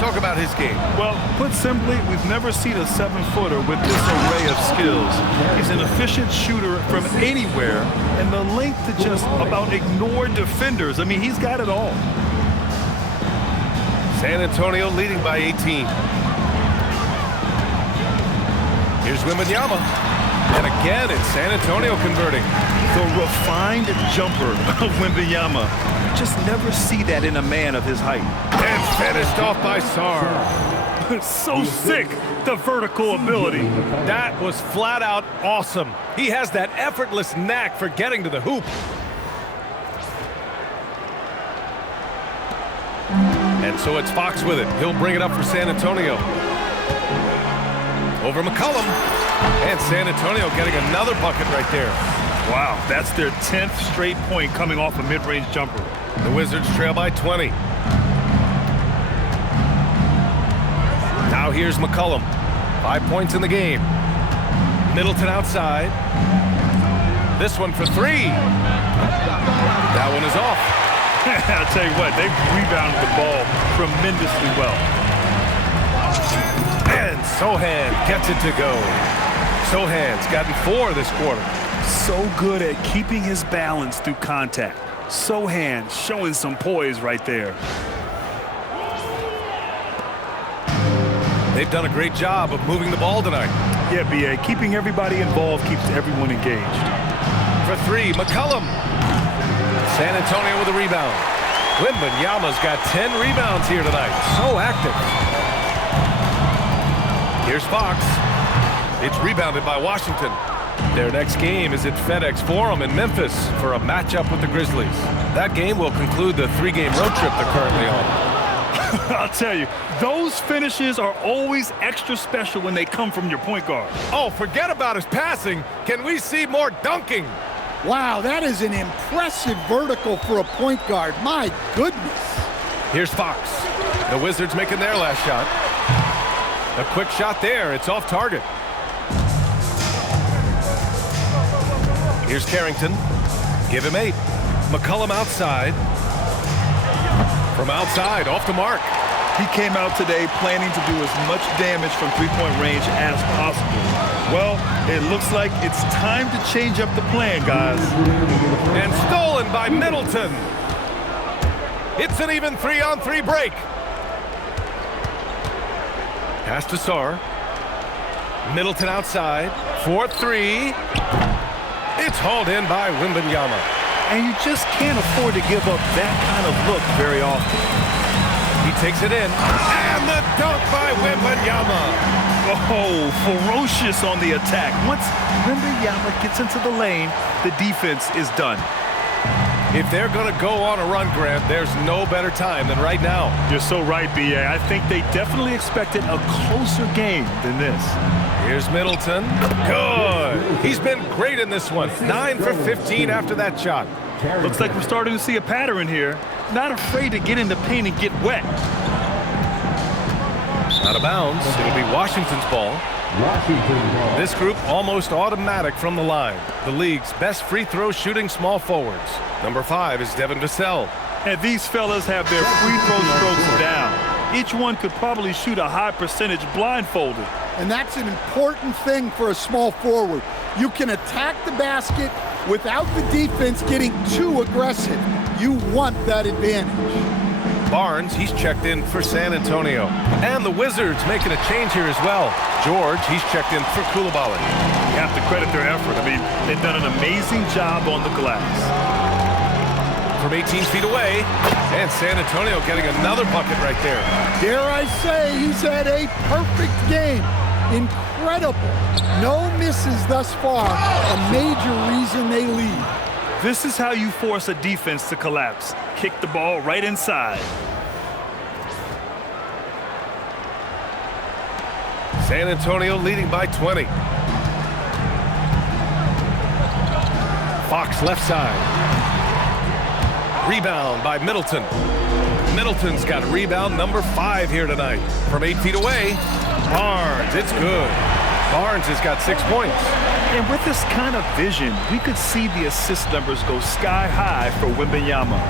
Talk about his game. Well, put simply, we've never seen a 7-footer with this array of skills. He's an efficient shooter from anywhere, and the length to just about ignore defenders. I mean, he's got it all. San Antonio leading by 18. Here's Wembanyama. And again, it's San Antonio converting. The refined jumper of Wembanyama. Just never see that in a man of his height. And finished off by Sarr. So sick, the vertical ability. That was flat out awesome. He has that effortless knack for getting to the hoop. And so it's Fox with it. He'll bring it up for San Antonio. Over McCollum. And San Antonio getting another bucket right there. Wow, that's their 10th straight point coming off a mid-range jumper. The Wizards trail by 20. Now here's McCollum. 5 points in the game. Middleton outside. This one for 3. That one is off. I'll tell you what, they've rebounded the ball tremendously well. And Sohan gets it to go. Sohan's gotten 4 this quarter. So good at keeping his balance through contact. Sohan showing some poise right there. They've done a great job of moving the ball tonight. Yeah, B.A., keeping everybody involved keeps everyone engaged. For 3, McCollum. San Antonio with a rebound. Wembanyama's got 10 rebounds here tonight. So active. Here's Fox. It's rebounded by Washington. Their next game is at FedEx Forum in Memphis for a matchup with the Grizzlies. That game will conclude the 3-game road trip they're currently on. I'll tell you, those finishes are always extra special when they come from your point guard. Oh, forget about his passing. Can we see more dunking? Wow, that is an impressive vertical for a point guard. My goodness. Here's Fox. The Wizards making their last shot. A quick shot there. It's off target. Here's Carrington. Give him 8. McCollum outside. From outside, off the mark. He came out today planning to do as much damage from three-point range as possible. Well, it looks like it's time to change up the plan, guys. And stolen by Middleton. It's an even 3-on-3 break. Pass to Sarr. Middleton outside. 4-3. It's hauled in by Wembanyama. And you just can't afford to give up that kind of look very often. He takes it in. And the dunk by Wembanyama. Oh, ferocious on the attack. Once Wembanyama gets into the lane, the defense is done. If they're going to go on a run, Grant, there's no better time than right now. You're so right, B.A. I think they definitely expected a closer game than this. Here's Middleton. Good. He's been great in this one. 9 for 15 after that shot. Looks like we're starting to see a pattern here. Not afraid to get in the paint and get wet. Out of bounds. It'll be Washington's ball. This group almost automatic from the line. The league's best free throw shooting small forwards. Number 5 is Devin Vassell. And these fellas have their free throw strokes down. Each one could probably shoot a high percentage blindfolded. And that's an important thing for a small forward. You can attack the basket without the defense getting too aggressive. You want that advantage. Barnes, he's checked in for San Antonio. And the Wizards making a change here as well. George, he's checked in for Coulibaly. You have to credit their effort. I mean, they've done an amazing job on the glass. From 18 feet away, and San Antonio getting another bucket right there. Dare I say, he's had a perfect game. Incredible. No misses thus far. A major reason they lead. This is how you force a defense to collapse. Kick the ball right inside. San Antonio leading by 20. Fox left side. Rebound by Middleton. Middleton's got a rebound number 5 here tonight. From 8 feet away, Barnes, it's good. Barnes has got 6 points. And with this kind of vision, we could see the assist numbers go sky high for Wembanyama.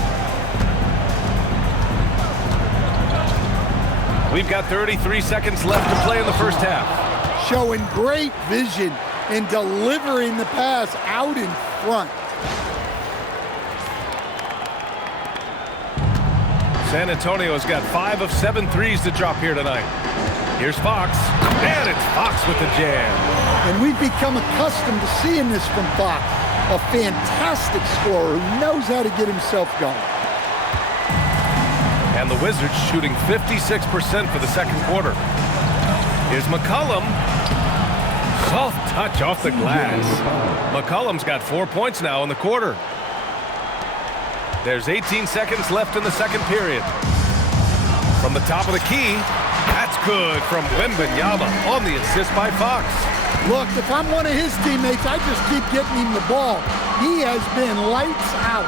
We've got 33 seconds left to play in the first half. Showing great vision and delivering the pass out in front. San Antonio's got 5 of 7 threes to drop here tonight. Here's Fox, and it's Fox with the jam. And we've become accustomed to seeing this from Fox, a fantastic scorer who knows how to get himself going. And the Wizards shooting 56% for the second quarter. Here's McCollum. Soft touch off the glass. McCollum's got 4 points now in the quarter. There's 18 seconds left in the second period. From the top of the key, that's good from Wembanyama on the assist by Fox. Look, if I'm one of his teammates, I just keep getting him the ball. He has been lights out.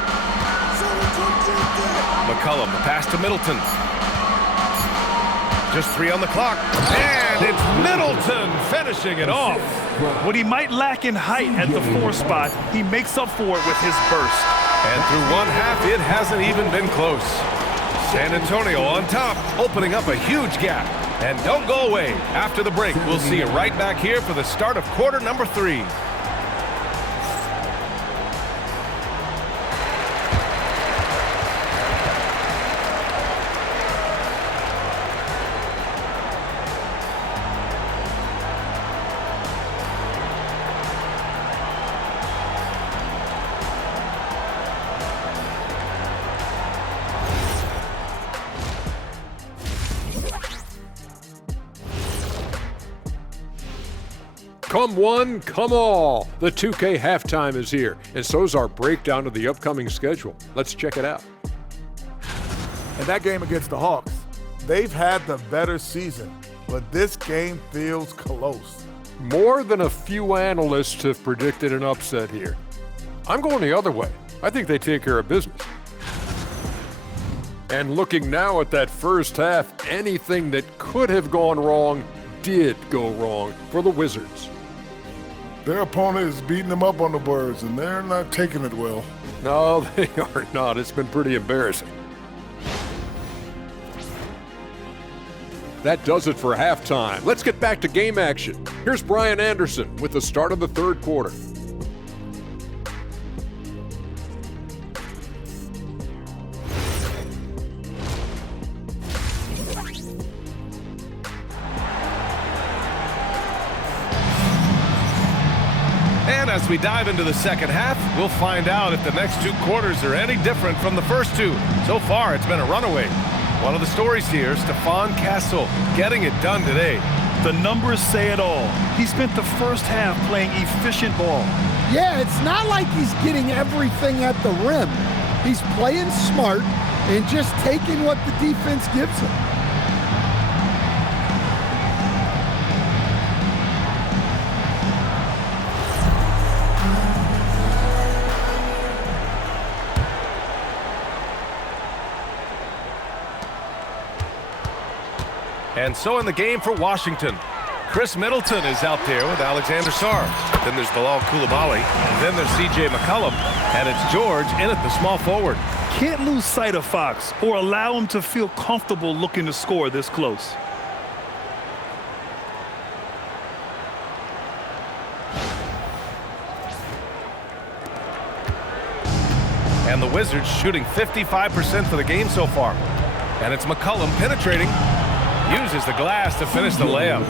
McCollum, the pass to Middleton. Just 3 on the clock. And it's Middleton finishing it off. What he might lack in height at the 4 spot, he makes up for it with his burst. And through one half, it hasn't even been close. San Antonio on top, opening up a huge gap. And don't go away. After the break, we'll see you right back here for the start of quarter number 3. Come one, come all. The 2K halftime is here, and so's our breakdown of the upcoming schedule. Let's check it out. And that game against the Hawks, they've had the better season, but this game feels close. More than a few analysts have predicted an upset here. I'm going the other way. I think they take care of business. And looking now at that first half, anything that could have gone wrong did go wrong for the Wizards. Their opponent is beating them up on the boards, and they're not taking it well. No, they are not. It's been pretty embarrassing. That does it for halftime. Let's get back to game action. Here's Brian Anderson with the start of the third quarter. And as we dive into the second half, we'll find out if the next 2 quarters are any different from the first 2. So far, it's been a runaway. One of the stories here, Stephon Castle getting it done today. The numbers say it all. He spent the first half playing efficient ball. Yeah, it's not like he's getting everything at the rim. He's playing smart and just taking what the defense gives him. And so in the game for Washington, Chris Middleton is out there with Alexander Sarr. Then there's Bilal Coulibaly. And then there's C.J. McCollum. And it's George in at the small forward. Can't lose sight of Fox or allow him to feel comfortable looking to score this close. And the Wizards shooting 55% for the game so far. And it's McCollum penetrating. Uses the glass to finish the layup.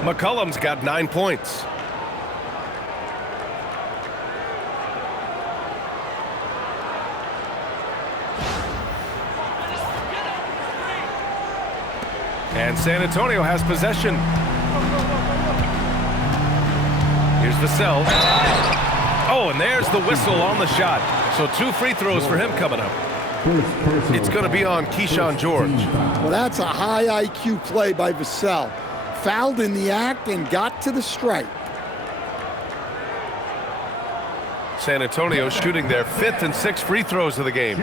McCollum's got 9 points. And San Antonio has possession. Here's Vassell. Oh, and there's the whistle on the shot. So 2 free throws for him coming up. It's going to be on Keyshawn George. Well, that's a high IQ play by Vassell. Fouled in the act and got to the stripe. San Antonio shooting their 5th and 6th free throws of the game.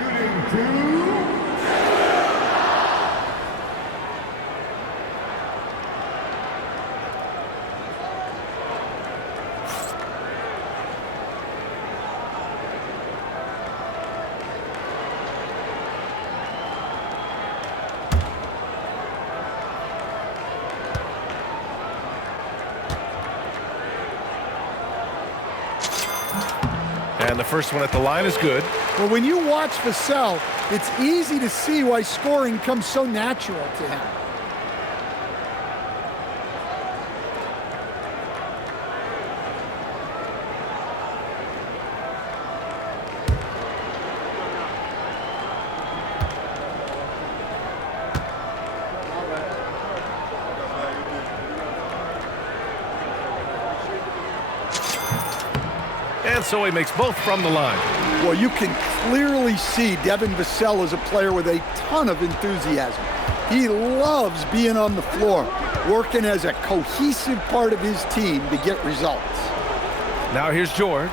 And the first one at the line is good. Well, when you watch Vassell, it's easy to see why scoring comes so natural to him. And so he makes both from the line. Well, you can clearly see Devin Vassell is a player with a ton of enthusiasm. He loves being on the floor, working as a cohesive part of his team to get results. Now here's George.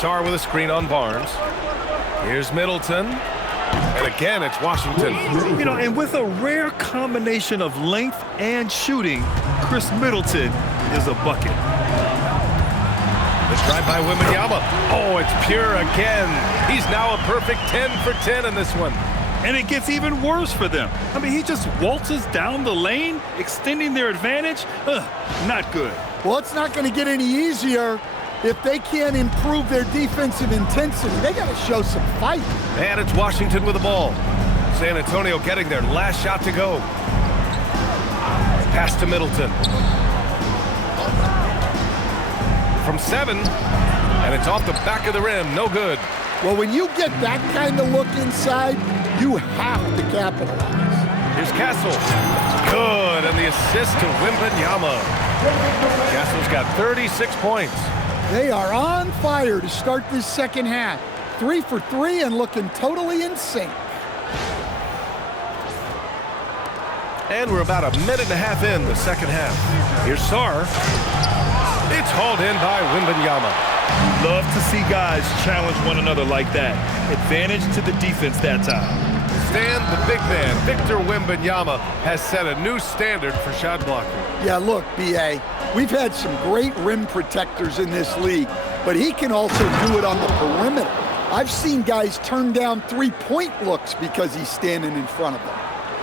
Sarr with a screen on Barnes. Here's Middleton. And again, it's Washington. You know, and with a rare combination of length and shooting, Chris Middleton is a bucket. The drive by Wembanyama. Oh, it's pure again. He's now a perfect 10 for 10 in this one. And it gets even worse for them. I mean, he just waltzes down the lane, extending their advantage. Not good. Well, it's not going to get any easier if they can't improve their defensive intensity. They got to show some fight. And it's Washington with the ball. San Antonio getting their last shot to go. Pass to Middleton. From 7, and it's off the back of the rim. No good. Well, when you get that kind of look inside, you have to capitalize. Here's Castle. Good, and the assist to Wembanyama. Castle's got 36 points. They are on fire to start this second half. 3 for 3 and looking totally in sync. And we're about a minute and a half in the second half. Here's Sarr. It's hauled in by Wembanyama. Love to see guys challenge one another like that. Advantage to the defense that time. Stan, the big man, Victor Wembanyama, has set a new standard for shot blocking. Yeah, look, B.A., we've had some great rim protectors in this league, but he can also do it on the perimeter. I've seen guys turn down three-point looks because he's standing in front of them.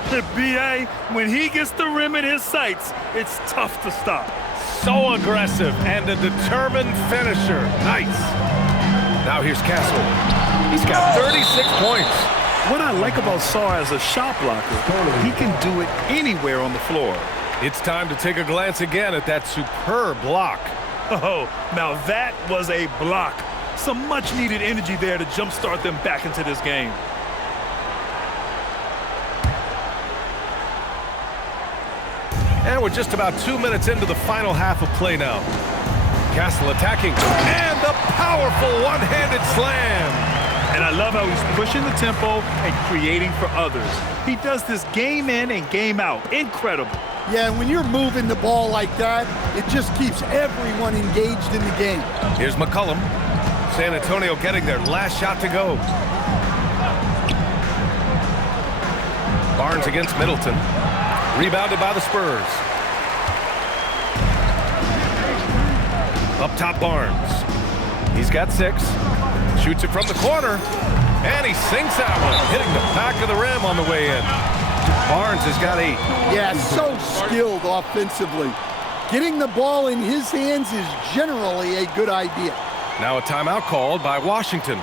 The B.A., when he gets the rim in his sights, it's tough to stop. So aggressive and a determined finisher. Nice. Now here's Castle. He's got 36 points. What I like about Sarr as a shot blocker, he can do it anywhere on the floor. It's time to take a glance again at that superb block. Oh, now that was a block. Some much-needed energy there to jumpstart them back into this game. And we're just about 2 minutes into the final half of play now. Castle attacking, and the powerful one-handed slam. And I love how he's pushing the tempo and creating for others. He does this game in and game out. Incredible. Yeah, when you're moving the ball like that, it just keeps everyone engaged in the game. Here's McCollum. San Antonio getting their last shot to go. Barnes against Middleton. Rebounded by the Spurs. Up top, Barnes. He's got 6. Shoots it from the corner. And he sinks that one, hitting the back of the rim on the way in. Barnes has got 8. Yeah, so skilled offensively. Getting the ball in his hands is generally a good idea. Now a timeout called by Washington.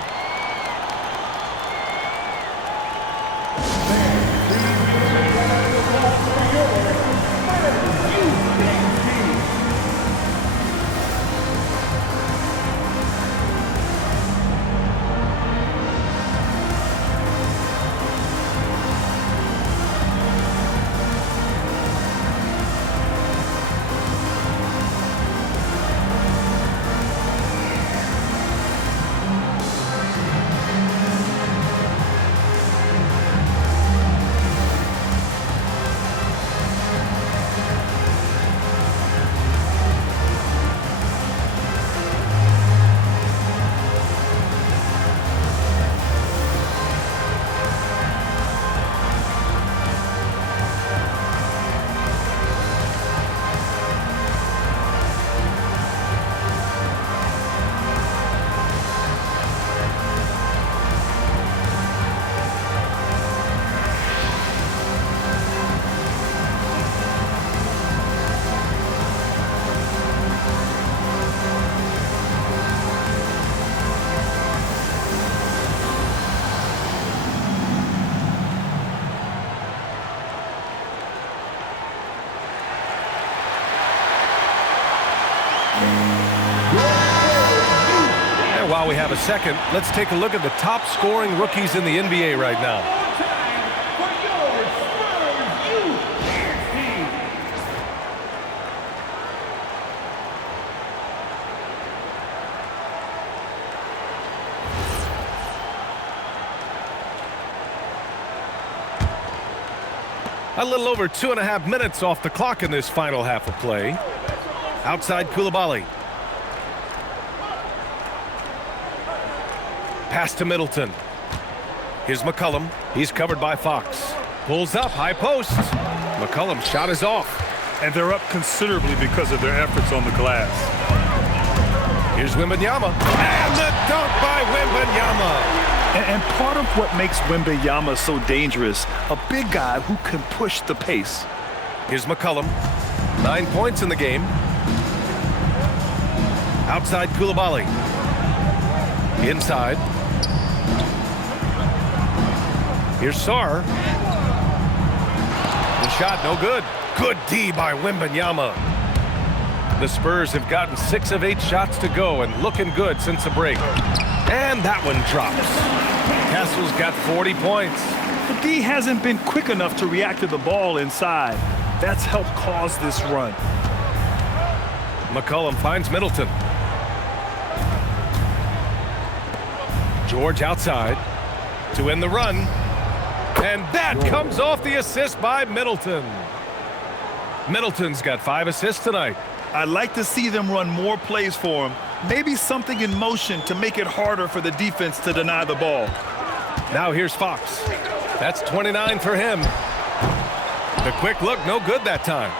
And while we have a second, let's take a look at the top scoring rookies in the NBA right now. A little over 2.5 minutes off the clock in this final half of play. Outside Coulibaly. Pass to Middleton. Here's McCollum. He's covered by Fox. Pulls up, high post. McCollum's shot is off. And they're up considerably because of their efforts on the glass. Here's Wembanyama. And the dunk by Wembanyama. And part of what makes Wembanyama so dangerous, a big guy who can push the pace. Here's McCollum. 9 points in the game. Outside Coulibaly. Inside. Here's Sarr. The shot no good. Good D by Wembanyama. The Spurs have gotten 6 of 8 shots to go and looking good since the break. And that one drops. Castle's got 40 points. The D hasn't been quick enough to react to the ball inside. That's helped cause this run. McCollum finds Middleton. George outside to end the run. And that comes off the assist by Middleton. Middleton's got 5 assists tonight. I'd like to see them run more plays for him. Maybe something in motion to make it harder for the defense to deny the ball. Now here's Fox. That's 29 for him. The quick look, no good that time.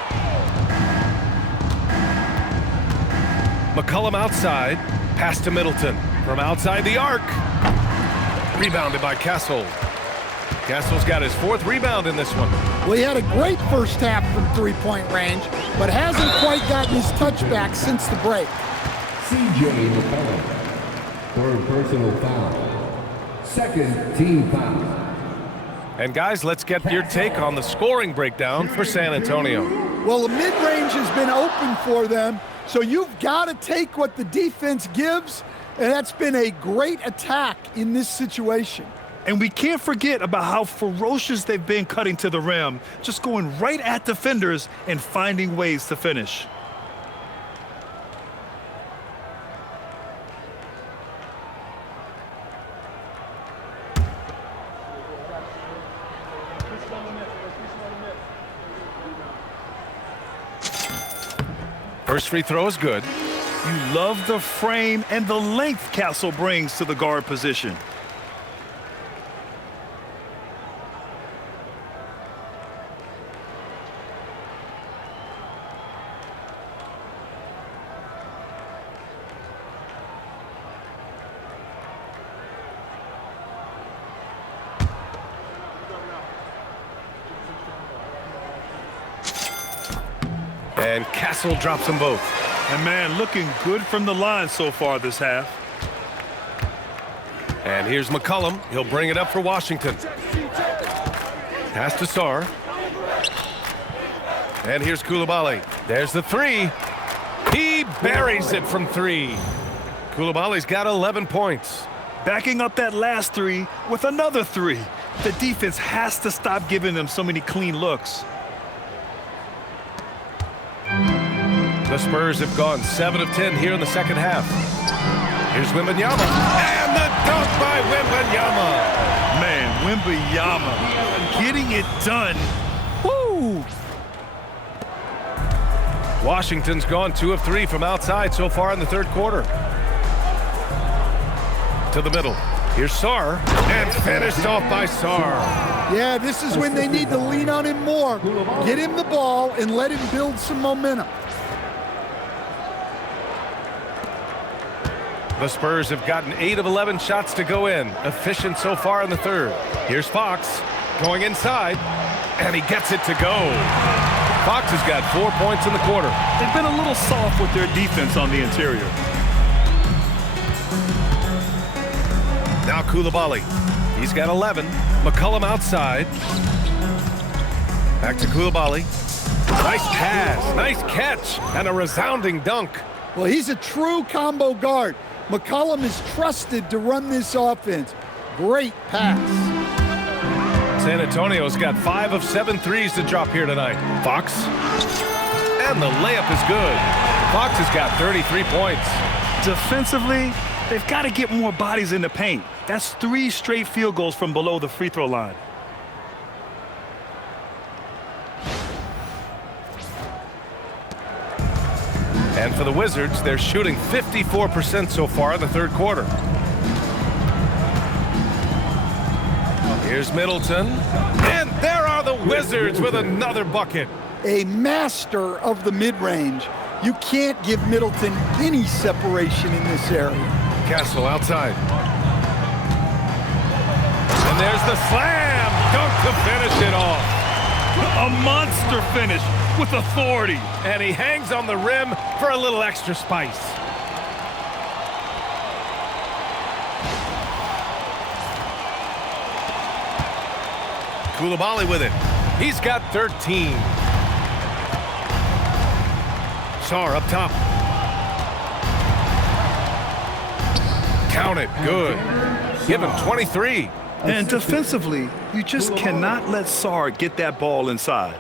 McCollum outside. Pass to Middleton. From outside the arc. Rebounded by Castle. Castle's got his 4th rebound in this one. Well, he had a great first half from three-point range, but hasn't quite gotten his touchback since the break. C.J. McCollum, 3rd personal foul, 2nd team foul. And guys, let's get your take on the scoring breakdown for San Antonio. Well, the mid-range has been open for them, so you've got to take what the defense gives, and that's been a great attack in this situation. And we can't forget about how ferocious they've been cutting to the rim, just going right at defenders and finding ways to finish. First free throw is good. You love the frame and the length Castle brings to the guard position. And Castle drops them both. And man, looking good from the line so far this half. And here's McCollum. He'll bring it up for Washington. Pass to Sarr. And here's Coulibaly. There's the three. He buries it from three. Coulibaly's got 11 points. Backing up that last three with another three. The defense has to stop giving them so many clean looks. The Spurs have gone 7 of 10 here in the second half. Here's Wembanyama. And the dunk by Wembanyama. Man, Wembanyama getting it done. Woo! Washington's gone 2 of 3 from outside so far in the third quarter. To the middle. Here's Sarr. And finished off by Sarr. Yeah, this is when they need to lean on him more. Get him the ball and let him build some momentum. The Spurs have gotten 8 of 11 shots to go in. Efficient so far in the third. Here's Fox going inside, and he gets it to go. Fox has got 4 points in the quarter. They've been a little soft with their defense on the interior. Now Coulibaly. He's got 11. McCollum outside. Back to Coulibaly. Nice pass, nice catch, and a resounding dunk. Well, he's a true combo guard. McCollum is trusted to run this offense. Great pass. San Antonio's got 5 of 7 threes to drop here tonight. Fox. And the layup is good. Fox has got 33 points. Defensively, they've got to get more bodies in the paint. That's 3 straight field goals from below the free throw line. And for the Wizards, they're shooting 54% so far in the third quarter. Here's Middleton. And there are the Wizards with another bucket. A master of the mid-range. You can't give Middleton any separation in this area. Castle outside. And there's the slam dunk to finish it off. A monster finish with authority. And he hangs on the rim for a little extra spice. Coulibaly with it. He's got 13. Sarr up top. Count it. Good. Give him 23. And defensively, you just cannot let Sarr get that ball inside.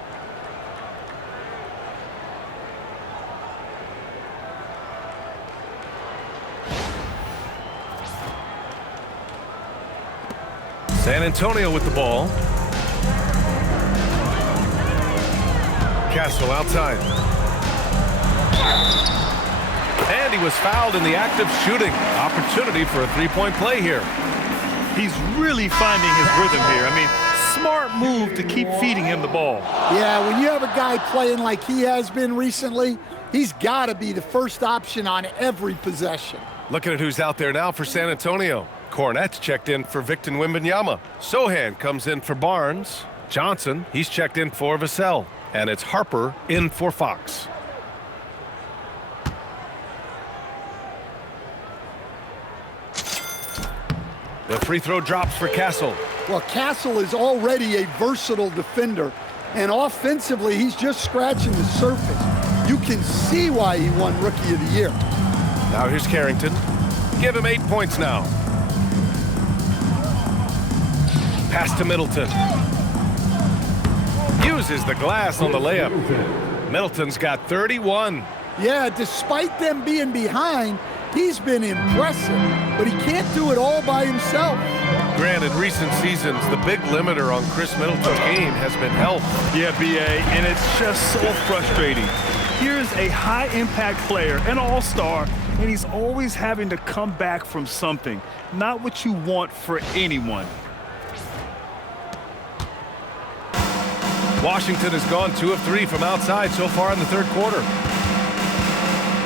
San Antonio with the ball. Castle outside. And he was fouled in the act of shooting. Opportunity for a three-point play here. He's really finding his rhythm here. I mean, smart move to keep feeding him the ball. Yeah, when you have a guy playing like he has been recently, he's got to be the first option on every possession. Looking at who's out there now for San Antonio. Cornette's checked in for Victor Wembanyama. Sohan comes in for Barnes. Johnson, he's checked in for Vassell. And it's Harper in for Fox. The free throw drops for Castle. Well, Castle is already a versatile defender, and offensively, he's just scratching the surface. You can see why he won Rookie of the Year. Now here's Carrington. Give him 8 points now. Pass to Middleton. Uses the glass on the layup. Middleton's got 31. Yeah, despite them being behind, he's been impressive, but he can't do it all by himself. Granted, recent seasons, the big limiter on Chris Middleton's game has been health. Yeah, B.A., and it's just so frustrating. Here's a high-impact player, an all-star, and he's always having to come back from something. Not what you want for anyone. Washington has gone 2 of 3 from outside so far in the third quarter.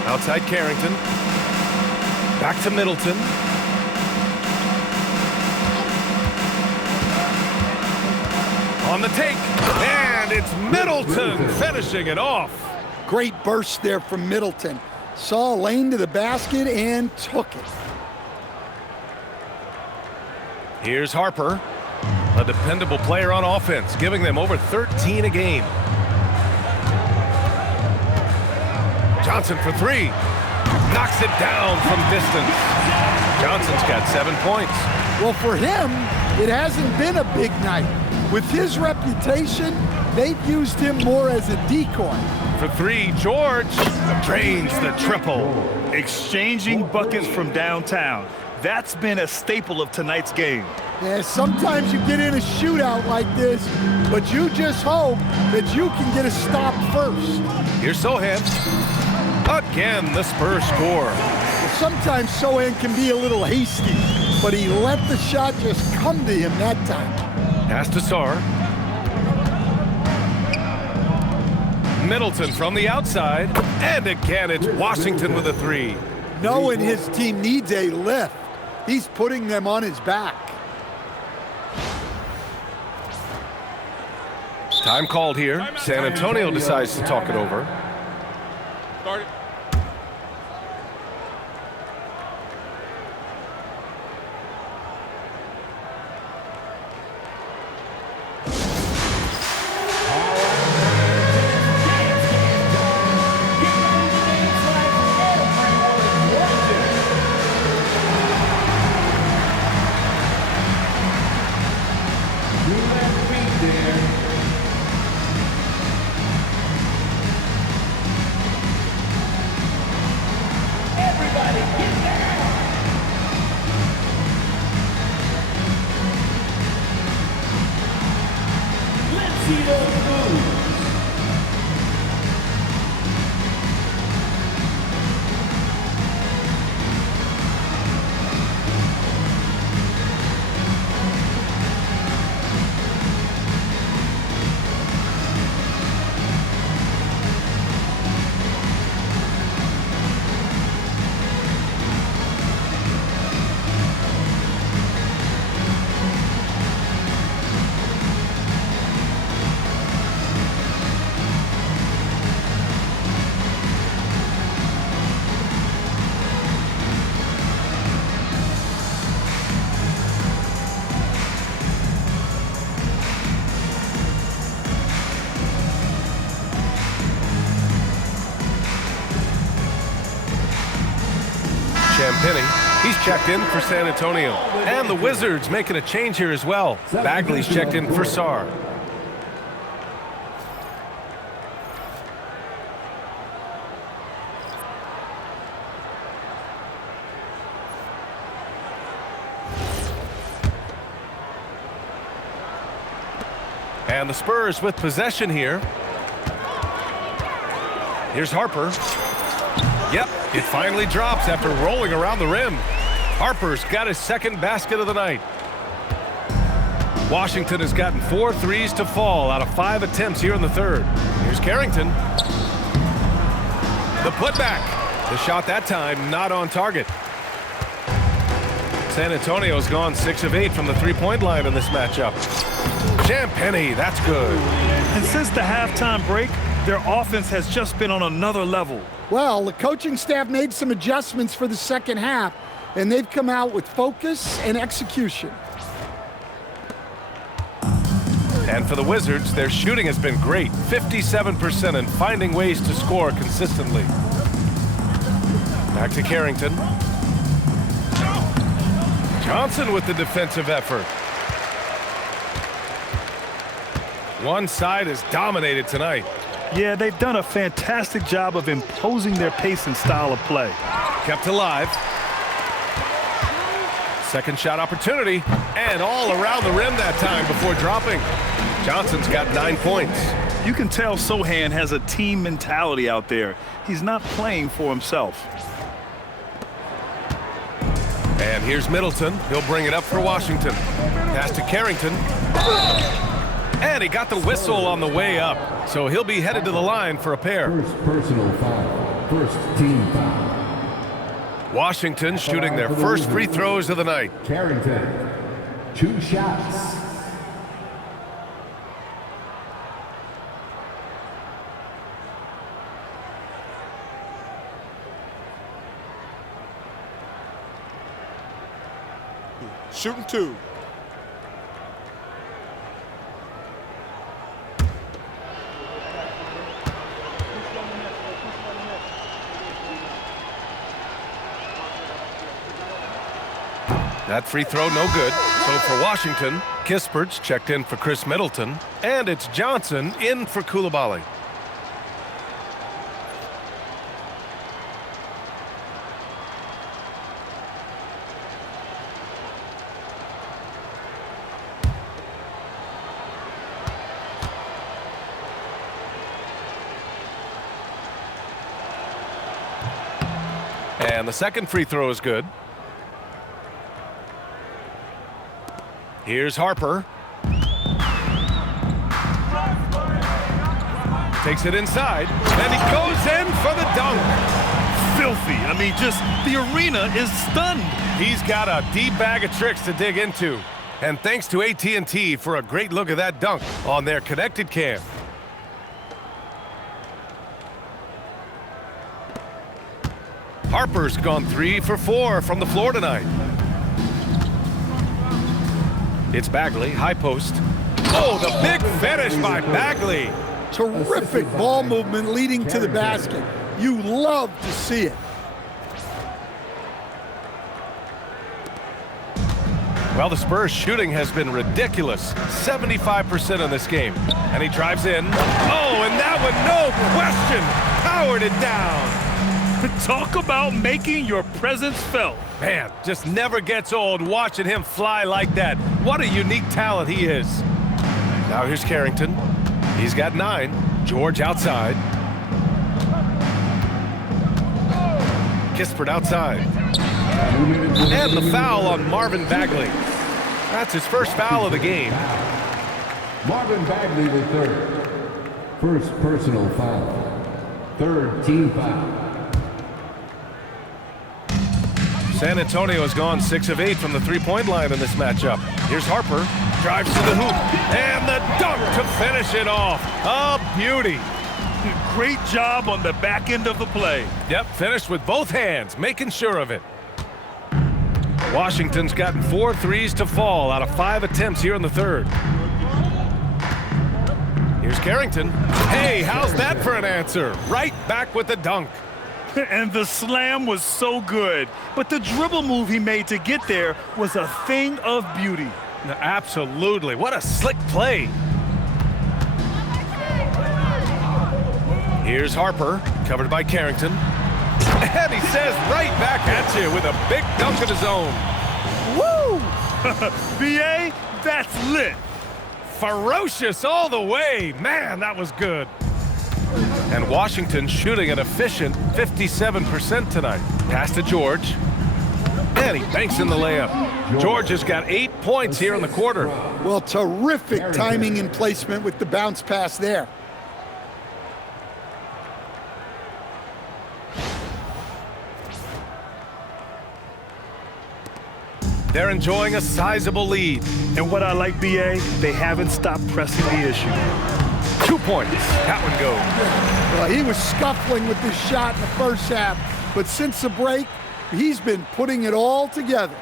Outside Carrington. Back to Middleton. On the take, and it's Middleton finishing it off. Great burst there from Middleton. Saw a lane to the basket and took it. Here's Harper, a dependable player on offense, giving them over 13 a game. Johnson for 3. Knocks it down from distance. Johnson's got 7 points. Well, for him, it hasn't been a big night. With his reputation, they've used him more as a decoy. For 3, George drains the triple. Exchanging buckets from downtown. That's been a staple of tonight's game. Yeah, sometimes you get in a shootout like this, but you just hope that you can get a stop first. Here's Sohan. Again, the Spurs score. Well, sometimes Sohan can be a little hasty, but he let the shot just come to him that time. Pass to Sarr. Middleton from the outside. And again, it's Washington with a 3. Knowing his team needs a lift, he's putting them on his back. Time called here. San Antonio decides to talk it over. Start it. He's checked in for San Antonio. And the Wizards making a change here as well. Bagley's checked in for Sarr. And the Spurs with possession here. Here's Harper. Yep, it finally drops after rolling around the rim. Harper's got his second basket of the night. Washington has gotten 4 threes to fall out of 5 attempts here in the third. Here's Carrington. The putback. The shot that time not on target. San Antonio's gone 6 of 8 from the three-point line in this matchup. Champagnie, that's good. And since the halftime break, their offense has just been on another level. Well, the coaching staff made some adjustments for the second half, and they've come out with focus and execution. And for the Wizards, their shooting has been great, 57%, and finding ways to score consistently. Back to Carrington. Johnson with the defensive effort. One side is dominated tonight. Yeah, they've done a fantastic job of imposing their pace and style of play. Kept alive. Second shot opportunity, and all around the rim that time before dropping. Johnson's got 9 points. You can tell Sohan has a team mentality out there. He's not playing for himself. And here's Middleton. He'll bring it up for Washington. Pass to Carrington. And he got the whistle on the way up. So he'll be headed to the line for a pair. First personal foul. First team foul. Washington shooting their first free throws of the night. Carrington. 2 shots. Shooting 2. That free throw no good. So for Washington, Kispert's checked in for Chris Middleton, and it's Johnson in for Coulibaly. And the second free throw is good. Here's Harper. Takes it inside, and he goes in for the dunk. Filthy. I mean, just the arena is stunned. He's got a deep bag of tricks to dig into. And thanks to AT&T for a great look at that dunk on their connected cam. Harper's gone 3 for 4 from the floor tonight. It's Bagley, high post. Oh, the big finish by Bagley. Terrific ball movement leading to the basket. You love to see it. Well, the Spurs shooting has been ridiculous. 75% in this game. And he drives in. Oh, and that one, no question, powered it down. Talk about making your presence felt. Man, just never gets old watching him fly like that. What a unique talent he is. Now here's Carrington. He's got 9. George outside. Kispert outside. And the foul on Marvin Bagley. That's his first foul of the game. Marvin Bagley the third. First personal foul. Third team foul. San Antonio has gone 6 of 8 from the three-point line in this matchup. Here's Harper, drives to the hoop, and the dunk to finish it off. A beauty. Great job on the back end of the play. Yep, finished with both hands, making sure of it. Washington's gotten 4 threes to fall out of 5 attempts here in the third. Here's Carrington. Hey, how's that for an answer? Right back with the dunk. And the slam was so good. But the dribble move he made to get there was a thing of beauty. Absolutely. What a slick play. Here's Harper, covered by Carrington. And he says right back at you with a big dunk of his own. Woo! B.A., that's lit. Ferocious all the way. Man, that was good. And Washington shooting an efficient 57% tonight. Pass to George. And he banks in the layup. George has got 8 points here in the quarter. Well, terrific timing and placement with the bounce pass there. They're enjoying a sizable lead. And what I like, B.A., they haven't stopped pressing the issue. 2 points. That one goes. Well, he was scuffling with this shot in the first half, but since the break, he's been putting it all together.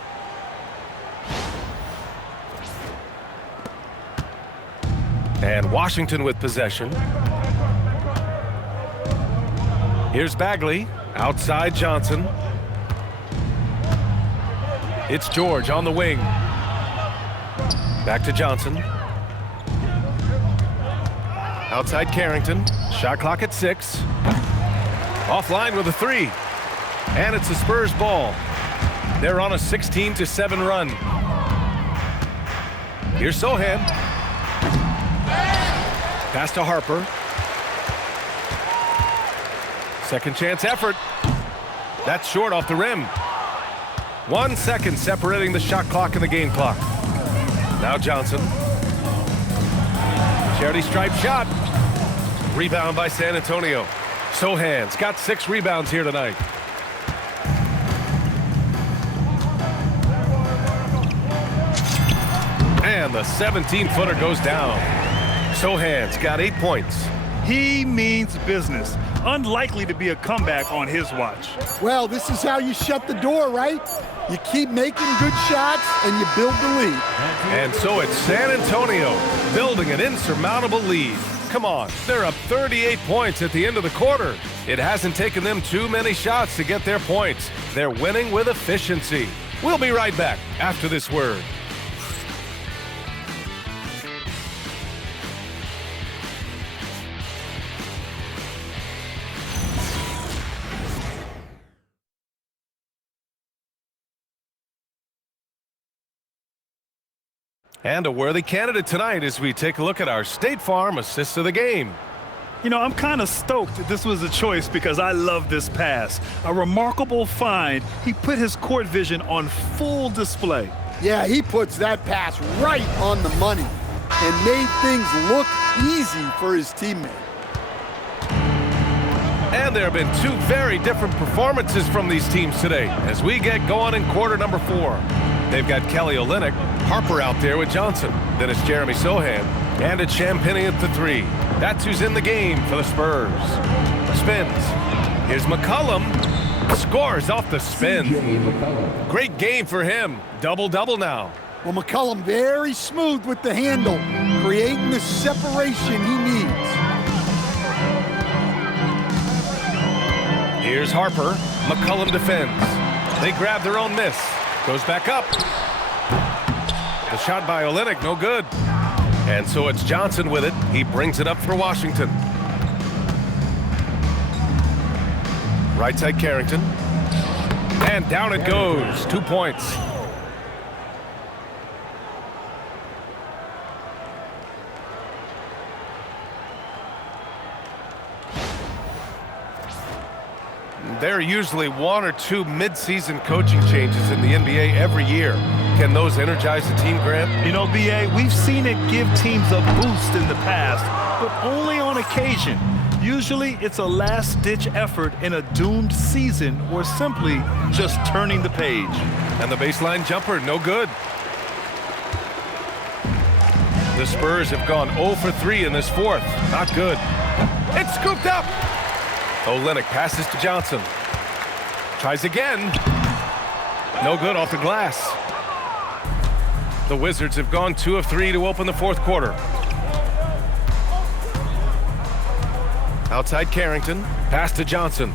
And Washington with possession. Here's Bagley. Outside Johnson. It's George on the wing. Back to Johnson. Outside Carrington. Shot clock at 6. Offline with a 3. And it's the Spurs ball. They're on a 16-7 run. Here's Sohan. Pass to Harper. Second chance effort. That's short off the rim. 1 second separating the shot clock and the game clock. Now Johnson. Charity stripe shot. Rebound by San Antonio. Sohan's got 6 rebounds here tonight. And the 17-footer goes down. Sohan's got 8 points. He means business. Unlikely to be a comeback on his watch. Well, this is how you shut the door, right? You keep making good shots and you build the lead. And so it's San Antonio building an insurmountable lead. Come on, they're up 38 points at the end of the quarter. It hasn't taken them too many shots to get their points. They're winning with efficiency. We'll be right back after this word. And a worthy candidate tonight as we take a look at our State Farm assist of the game. You know, I'm kind of stoked that this was a choice because I love this pass. A remarkable find. He put his court vision on full display. Yeah, he puts that pass right on the money and made things look easy for his teammate. And there have been 2 very different performances from these teams today as we get going in quarter number 4. They've got Kelly Olynyk, Harper out there with Johnson. Then it's Jeremy Sohan, and it's Champagnie at the 3. That's who's in the game for the Spurs. Spins. Here's McCollum. Scores off the spin. Great game for him. Double-double now. Well, McCollum very smooth with the handle, creating the separation he needs. Here's Harper. McCollum defends. They grab their own miss. Goes back up. The shot by Olynyk, no good. And so it's Johnson with it. He brings it up for Washington. Right side Carrington. And down it goes. 2 points. There are usually 1 or 2 mid-season coaching changes in the NBA every year. Can those energize the team, Grant? You know, B.A., we've seen it give teams a boost in the past, but only on occasion. Usually it's a last-ditch effort in a doomed season or simply just turning the page. And the baseline jumper, no good. The Spurs have gone 0 for 3 in this 4th. Not good. It's scooped up. Olynyk passes to Johnson. Tries again. No good off the glass. The Wizards have gone 2 of 3 to open the 4th quarter. Outside Carrington. Pass to Johnson.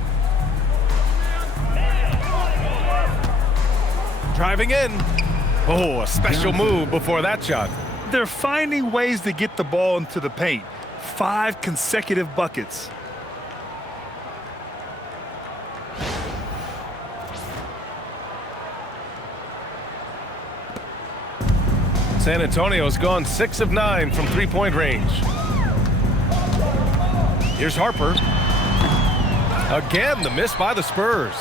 Driving in. Oh, a special move before that shot. They're finding ways to get the ball into the paint. 5 consecutive buckets. San Antonio's gone 6 of 9 from 3-point range. Here's Harper. Again, the miss by the Spurs.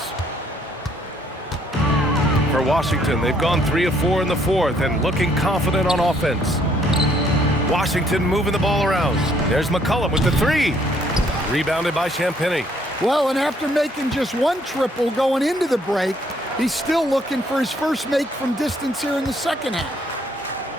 For Washington, they've gone 3 of 4 in the 4th and looking confident on offense. Washington moving the ball around. There's McCollum with the 3. Rebounded by Champagnie. Well, and after making just 1 triple going into the break, he's still looking for his first make from distance here in the second half.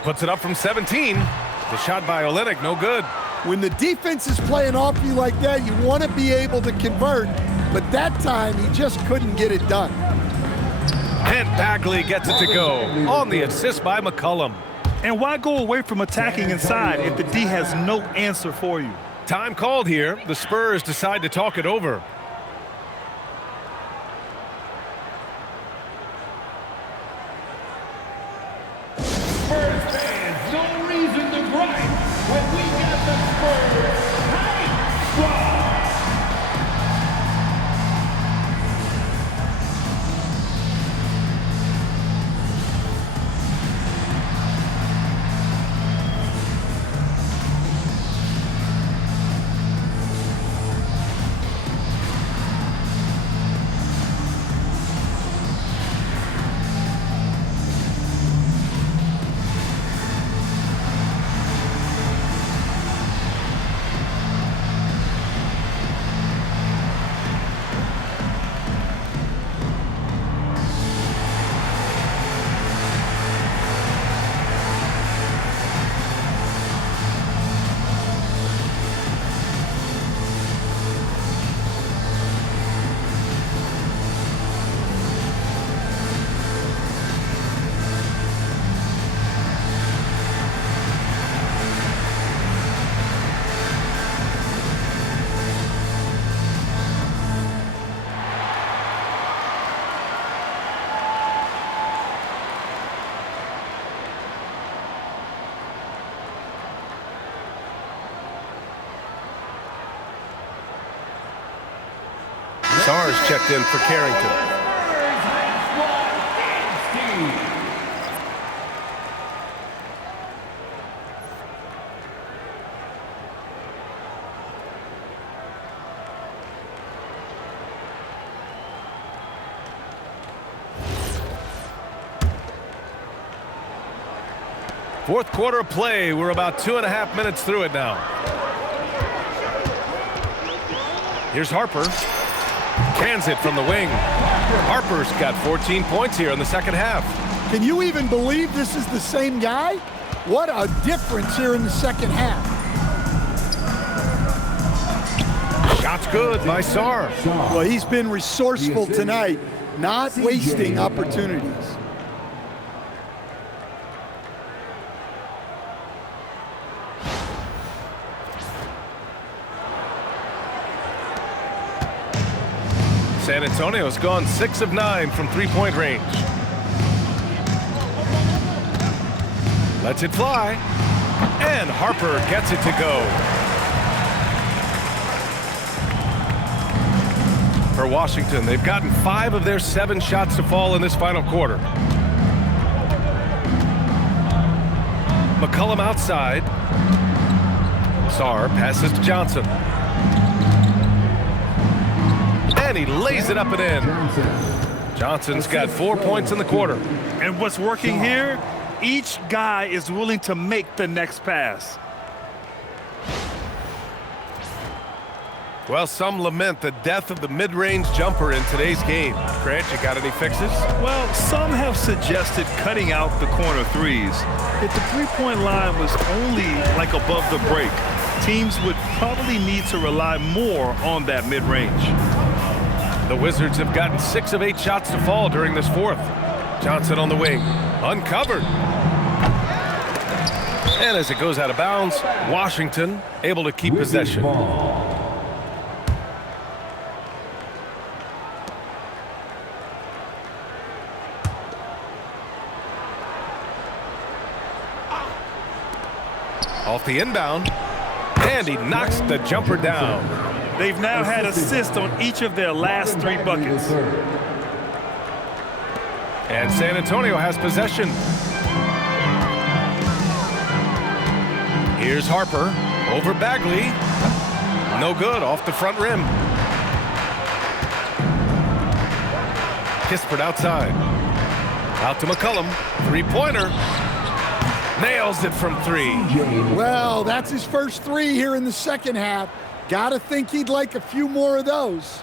Puts it up from 17. The shot by Olynyk, no good. When the defense is playing off you like that, you want to be able to convert, but that time he just couldn't get it done. And Bagley gets it to go on the assist by McCollum. And why go away from attacking inside if the D has no answer for you? Time called here. The Spurs decide to talk it over. Spurs fans, no reason to gripe when we got the Spurs hype squad. Sarr's checked in for Carrington. Fourth quarter of play. We're about 2.5 minutes through it now. Here's Harper. Cans it from the wing. Harper's got 14 points here in the second half. Can you even believe this is the same guy? What a difference here in the second half. Shot's good by Sarr. Well, he's been resourceful tonight, not wasting opportunities. San Antonio's gone 6 of 9 from three-point range. Lets it fly. And Harper gets it to go. For Washington, they've gotten 5 of their 7 shots to fall in this final quarter. McCollum outside. Sarr passes to Johnson. And he lays it up and in. Johnson's got 4 points in the quarter. And what's working here? Each guy is willing to make the next pass. Well, some lament the death of the mid-range jumper in today's game. Grant, you got any fixes? Well, some have suggested cutting out the corner threes. If the three-point line was only like above the break, teams would probably need to rely more on that mid-range. The Wizards have gotten 6 of 8 shots to fall during this fourth. Johnson on the wing, uncovered. And as it goes out of bounds, Washington able to keep possession. Off the inbound, and he knocks the jumper down. They've now had assists on each of their last 3 buckets. And San Antonio has possession. Here's Harper over Bagley. No good, off the front rim. Kispert outside. Out to McCollum. Three-pointer. Nails it from 3. Well, that's his first 3 here in the second half. Gotta think he'd like a few more of those.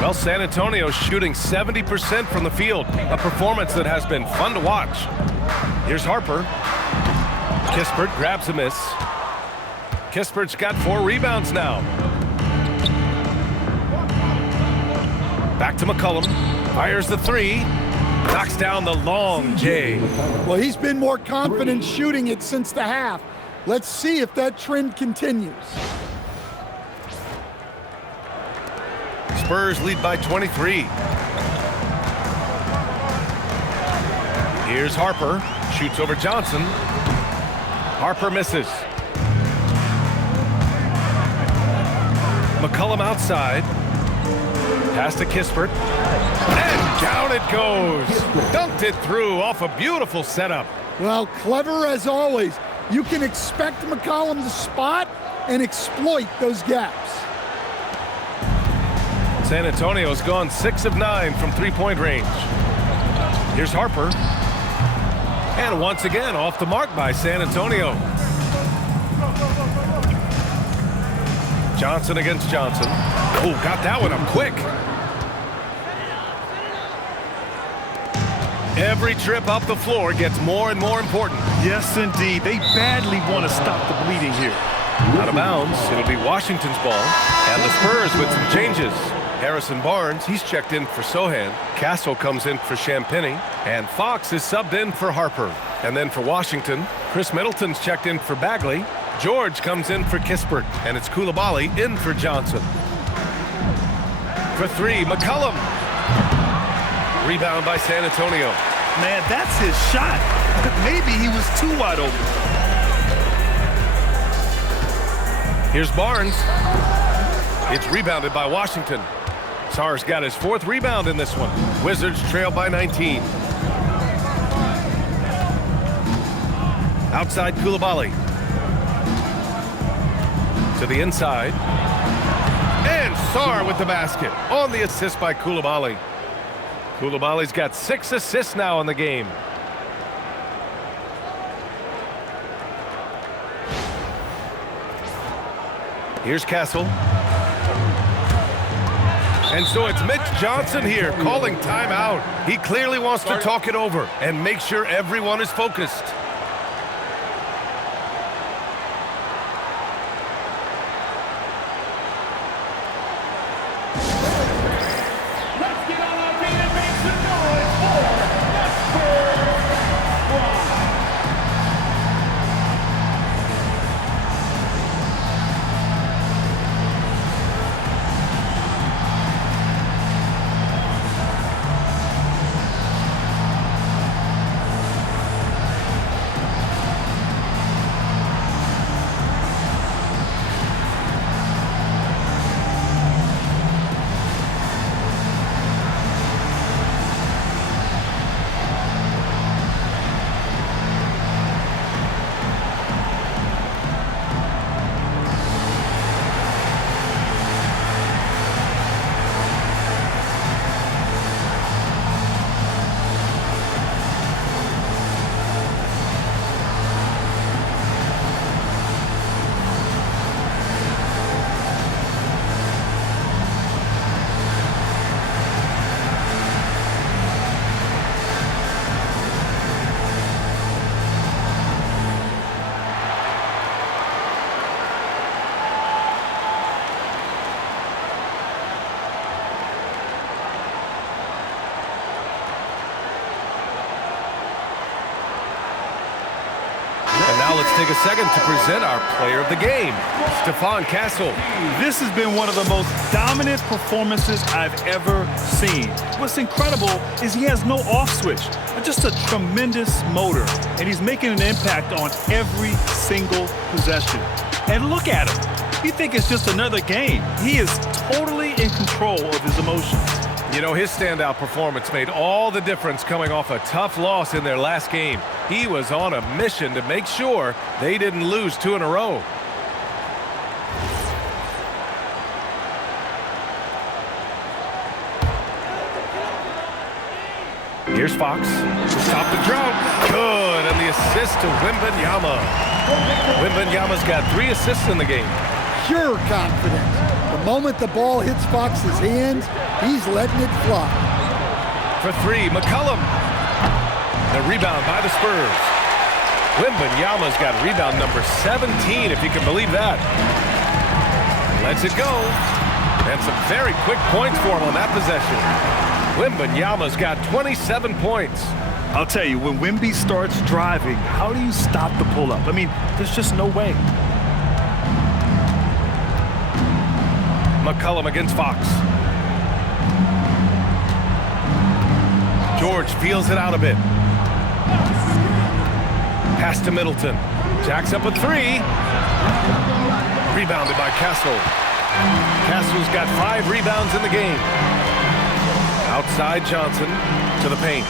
Well, San Antonio's shooting 70% from the field, a performance that has been fun to watch. Here's Harper. Kispert grabs a miss. Kispert's got 4 rebounds now. Back to McCollum. Fires the 3. Knocks down the long J. Well, he's been more confident shooting it since the half. Let's see if that trend continues. Spurs lead by 23. Here's Harper. Shoots over Johnson. Harper misses. McCollum outside. Pass to Kispert. And down it goes. Dunked it through off a beautiful setup. Well, clever as always. You can expect McCollum to spot and exploit those gaps. San Antonio's gone 6 of 9 from three-point range. Here's Harper. And once again, off the mark by San Antonio. Johnson against Johnson. Oh, got that one up quick. Every trip up the floor gets more and more important. Yes, indeed. They badly want to stop the bleeding here. Out of bounds. It'll be Washington's ball. And the Spurs with some changes. Harrison Barnes, he's checked in for Sohan. Castle comes in for Champagny. And Fox is subbed in for Harper. And then for Washington, Chris Middleton's checked in for Bagley. George comes in for Kispert. And it's Coulibaly in for Johnson. For 3, McCollum. Rebound by San Antonio. Man, that's his shot. Maybe he was too wide open. Here's Barnes. It's rebounded by Washington. Sarr's got his 4th rebound in this one. Wizards trail by 19. Outside Coulibaly. To the inside. And Sarr with the basket on the assist by Coulibaly. Coulibaly's got 6 assists now in the game. Here's Castle. And so it's Mitch Johnson here calling timeout. He clearly wants to talk it over and make sure everyone is focused. Let's get on our feet and make some noise for the Spurs squad. Now let's take a second to present our player of the game, Stephon Castle. This has been one of the most dominant performances I've ever seen. What's incredible is he has no off switch, just a tremendous motor, and he's making an impact on every single possession. And look at him. You think it's just another game. He is totally in control of his emotions. You know, his standout performance made all the difference coming off a tough loss in their last game. He was on a mission to make sure they didn't lose 2 in a row. Here's Fox to stop the drought. Good, and the assist to Wembanyama. Wembanyama's got 3 assists in the game. Pure confidence. The moment the ball hits Fox's hands, he's letting it fly. For 3, McCollum. The rebound by the Spurs. Wembanyama's got rebound number 17, if you can believe that. Lets it go. And some very quick points for him on that possession. Wembanyama's got 27 points. I'll tell you, when Wemby starts driving, how do you stop the pull-up? I mean, there's just no way. McCollum against Fox. George feels it out a bit. Pass to Middleton. Jacks up a 3. Rebounded by Castle. Castle's got 5 rebounds in the game. Outside Johnson to the paint.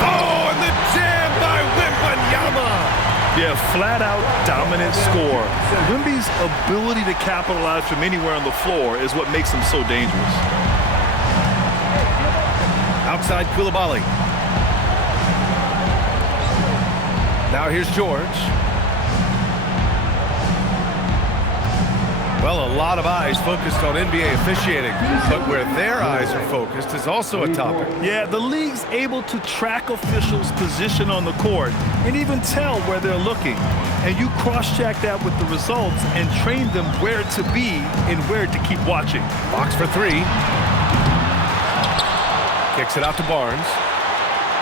Oh, and the jam by Wembanyama! Yeah, flat-out dominant score. Wemby's ability to capitalize from anywhere on the floor is what makes him so dangerous. Outside Coulibaly. Now here's George. Well, a lot of eyes focused on NBA officiating, but where their eyes are focused is also a topic. Yeah, the league's able to track officials' position on the court and even tell where they're looking. And you cross-check that with the results and train them where to be and where to keep watching. Fox for 3. Kicks it out to Barnes.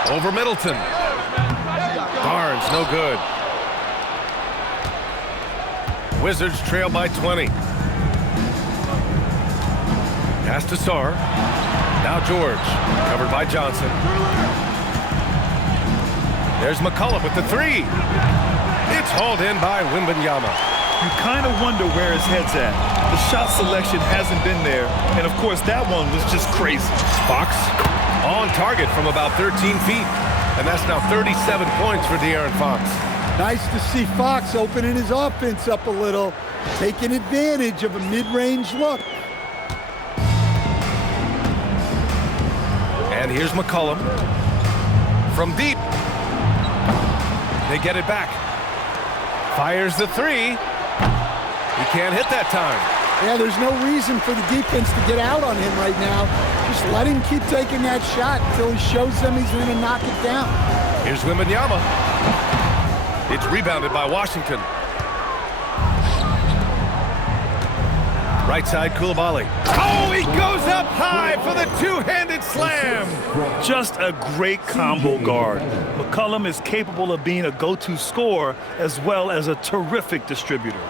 Over Middleton. Barnes, no good. Wizards trail by 20. Pass to Sarr. Now George, covered by Johnson. There's McCullough with the 3. It's hauled in by Wembanyama. You kind of wonder where his head's at. The shot selection hasn't been there, and of course that one was just crazy. Fox on target from about 13 feet, and that's now 37 points for De'Aaron Fox. Nice to see Fox opening his offense up a little, taking advantage of a mid-range look. And here's McCollum from deep. They get it back. Fires the three. He can't hit that time. Yeah, there's no reason for the defense to get out on him right now. Just let him keep taking that shot until he shows them he's going to knock it down. Here's Wembanyama. It's rebounded by Washington. Right side, Coulibaly. Oh, he goes up high for the two-handed slam. Just a great combo guard. McCollum is capable of being a go-to scorer as well as a terrific distributor.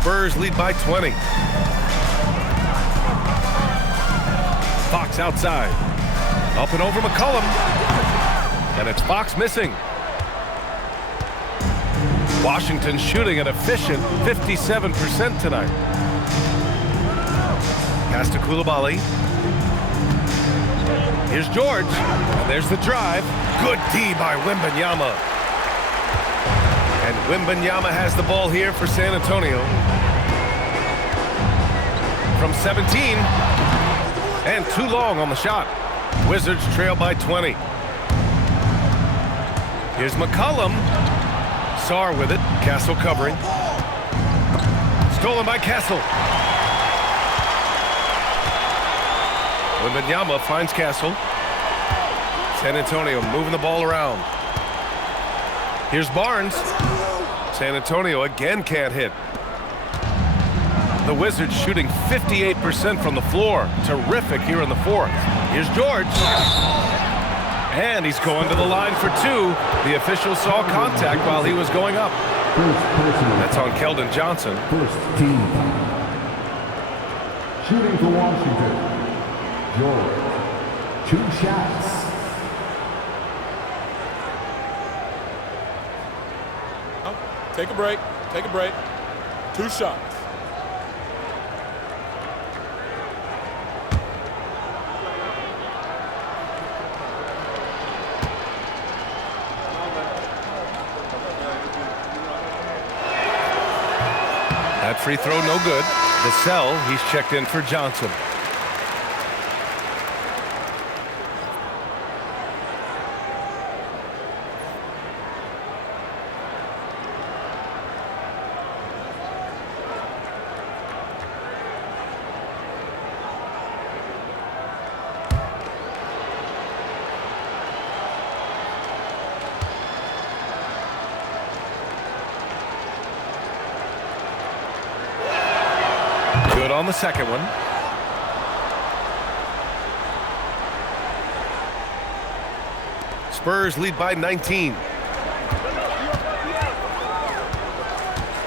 Spurs lead by 20. Fox outside. Up and over McCollum. And it's Fox missing. Washington shooting an efficient 57% tonight. Pass to Coulibaly. Here's George. And there's the drive. Good D by Wembanyama. And Wembanyama has the ball here for San Antonio. From 17. And too long on the shot. Wizards trail by 20. Here's McCollum. Sarr with it. Castle covering. Stolen by Castle. Wembanyama finds Castle. San Antonio moving the ball around. Here's Barnes. San Antonio again can't hit. The Wizards shooting 58% from the floor. Terrific here in the fourth. Here's George. And he's going to the line for two. The official saw contact while he was going up. That's on Keldon Johnson. First team foul. Shooting for Washington. George. 2 shots. Take a break. Take a break. 2 shots. That free throw no good. The cell, he's checked in for Johnson. Good on the second one. Spurs lead by 19.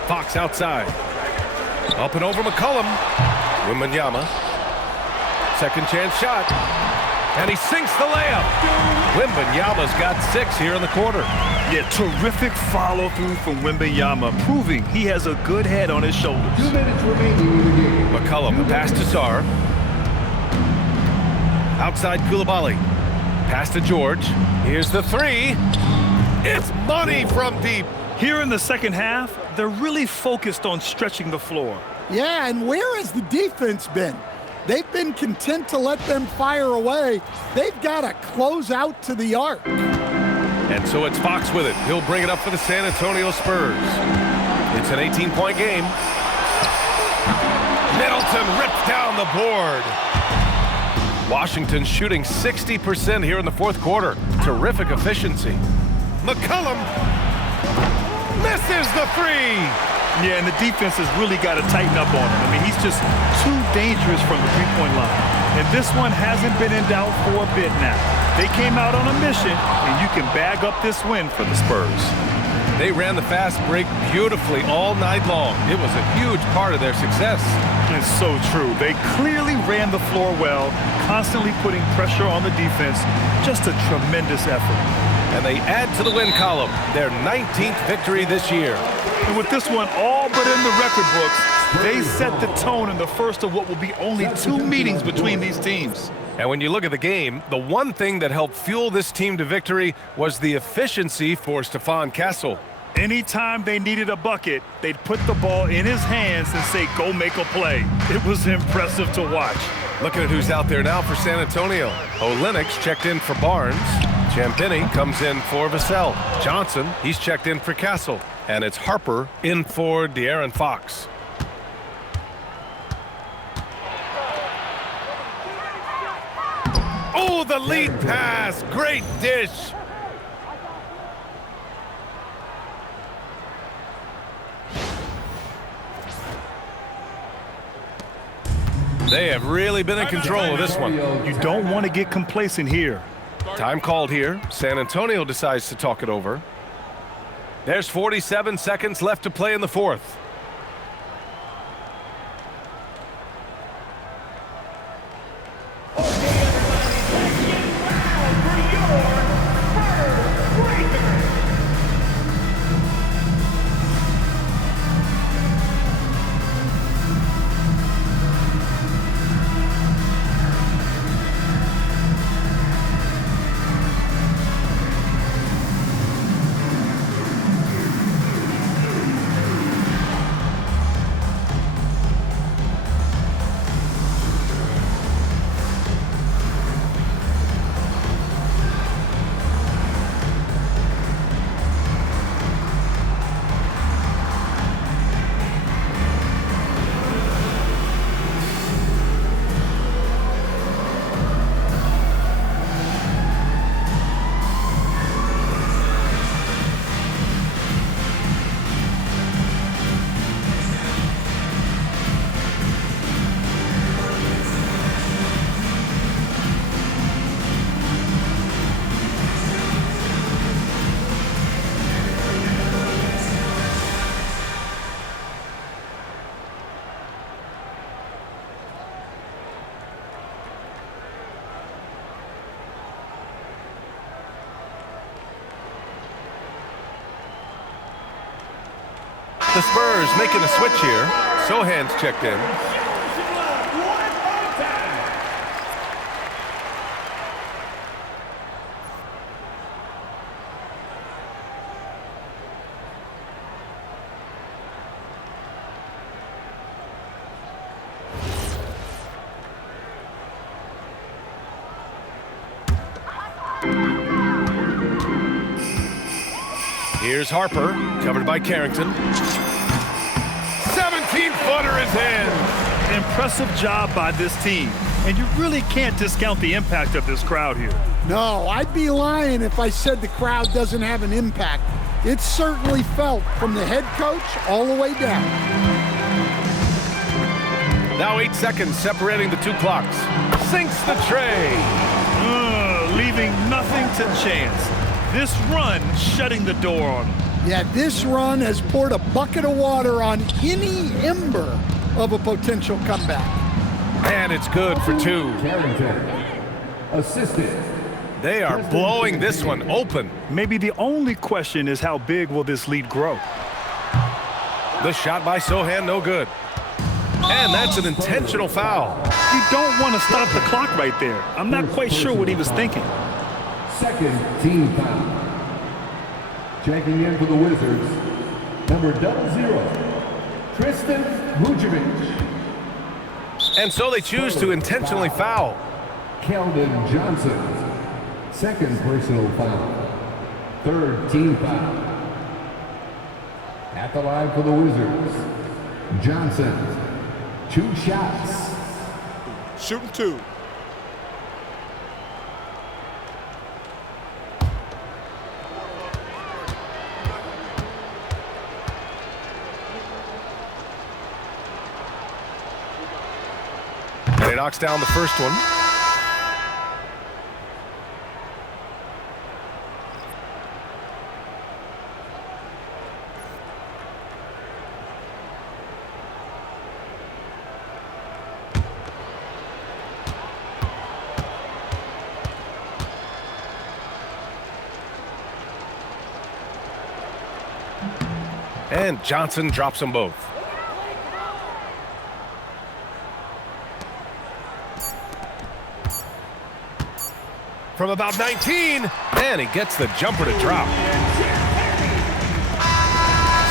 Fox outside. Up and over McCollum. Wembanyama. Second chance shot. And he sinks the layup. Wembanyama's got 6 here in the quarter. Yeah, terrific follow-through from Wembanyama, proving he has a good head on his shoulders. 2 minutes remaining in the game. McCollum, the pass to Sarr. Outside Coulibaly. Pass to George. Here's the three. It's money from deep. Here in the second half, they're really focused on stretching the floor. Yeah, and where has the defense been? They've been content to let them fire away. They've got to close out to the arc. And so it's Fox with it. He'll bring it up for the San Antonio Spurs. It's an 18-point game. Middleton rips down the board. Washington shooting 60% here in the fourth quarter. Terrific efficiency. McCollum misses the three. Yeah, and the defense has really got to tighten up on him. I mean, he's just too dangerous from the three-point line. And this one hasn't been in doubt for a bit now. They came out on a mission, and you can bag up this win for the Spurs. They ran the fast break beautifully all night long. It was a huge part of their success. It's so true. They clearly ran the floor well, constantly putting pressure on the defense. Just a tremendous effort. and they add to the win column, their 19th victory this year. And with this one all but in the record books, they set the tone in the first of what will be only 2 meetings between these teams. And when you look at the game, the one thing that helped fuel this team to victory was the efficiency for Stephon Castle. Anytime they needed a bucket, they'd put the ball in his hands and say, go make a play. It was impressive to watch. Looking at who's out there now for San Antonio. Olenix checked in for Barnes. Champagny comes in for Vassell. Johnson, he's checked in for Castle. And it's Harper in for De'Aaron Fox. Oh, the lead pass. Great dish. They have really been in control of this one. You don't want to get complacent here. Time called here. San Antonio decides to talk it over. There's 47 seconds left to play in the fourth. The Spurs making a switch here. Sohan's checked in. Here's Harper, covered by Carrington. 17-footer is in. Impressive job by this team. And you really can't discount the impact of this crowd here. No, I'd be lying if I said the crowd doesn't have an impact. It's certainly felt from the head coach all the way down. Now 8 seconds separating the two clocks. Sinks the tray. Leaving nothing to chance. This run shutting the door on them. Yeah, this run has poured a bucket of water on any ember of a potential comeback. And it's good for two. Assistant. They are blowing this one open. Maybe the only question is how big will this lead grow? The shot by Sohan, no good. And that's an intentional foul. You don't want to stop the clock right there. I'm not quite sure what he was thinking. Second team foul. Checking in for the Wizards, number 00, Tristan Vucevic. And so they choose to intentionally foul. Keldon Johnson, second personal foul. Third team foul. At the line for the Wizards, Johnson, 2 shots. Shooting 2. And he knocks down the first one. And Johnson drops them both. From about 19, and he gets the jumper to drop.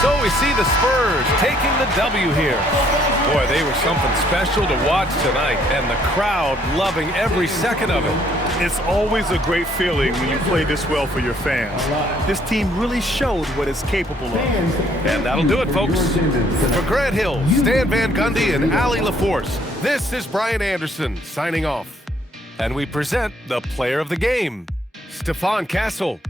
So we see the Spurs taking the W here. Boy, they were something special to watch tonight, and the crowd loving every second of it. It's always a great feeling when you play this well for your fans. This team really showed what it's capable of. And that'll do it, folks. For Grant Hill, Stan Van Gundy, and Allie LaForce, this is Brian Anderson signing off. And we present the player of the game, Stephon Castle.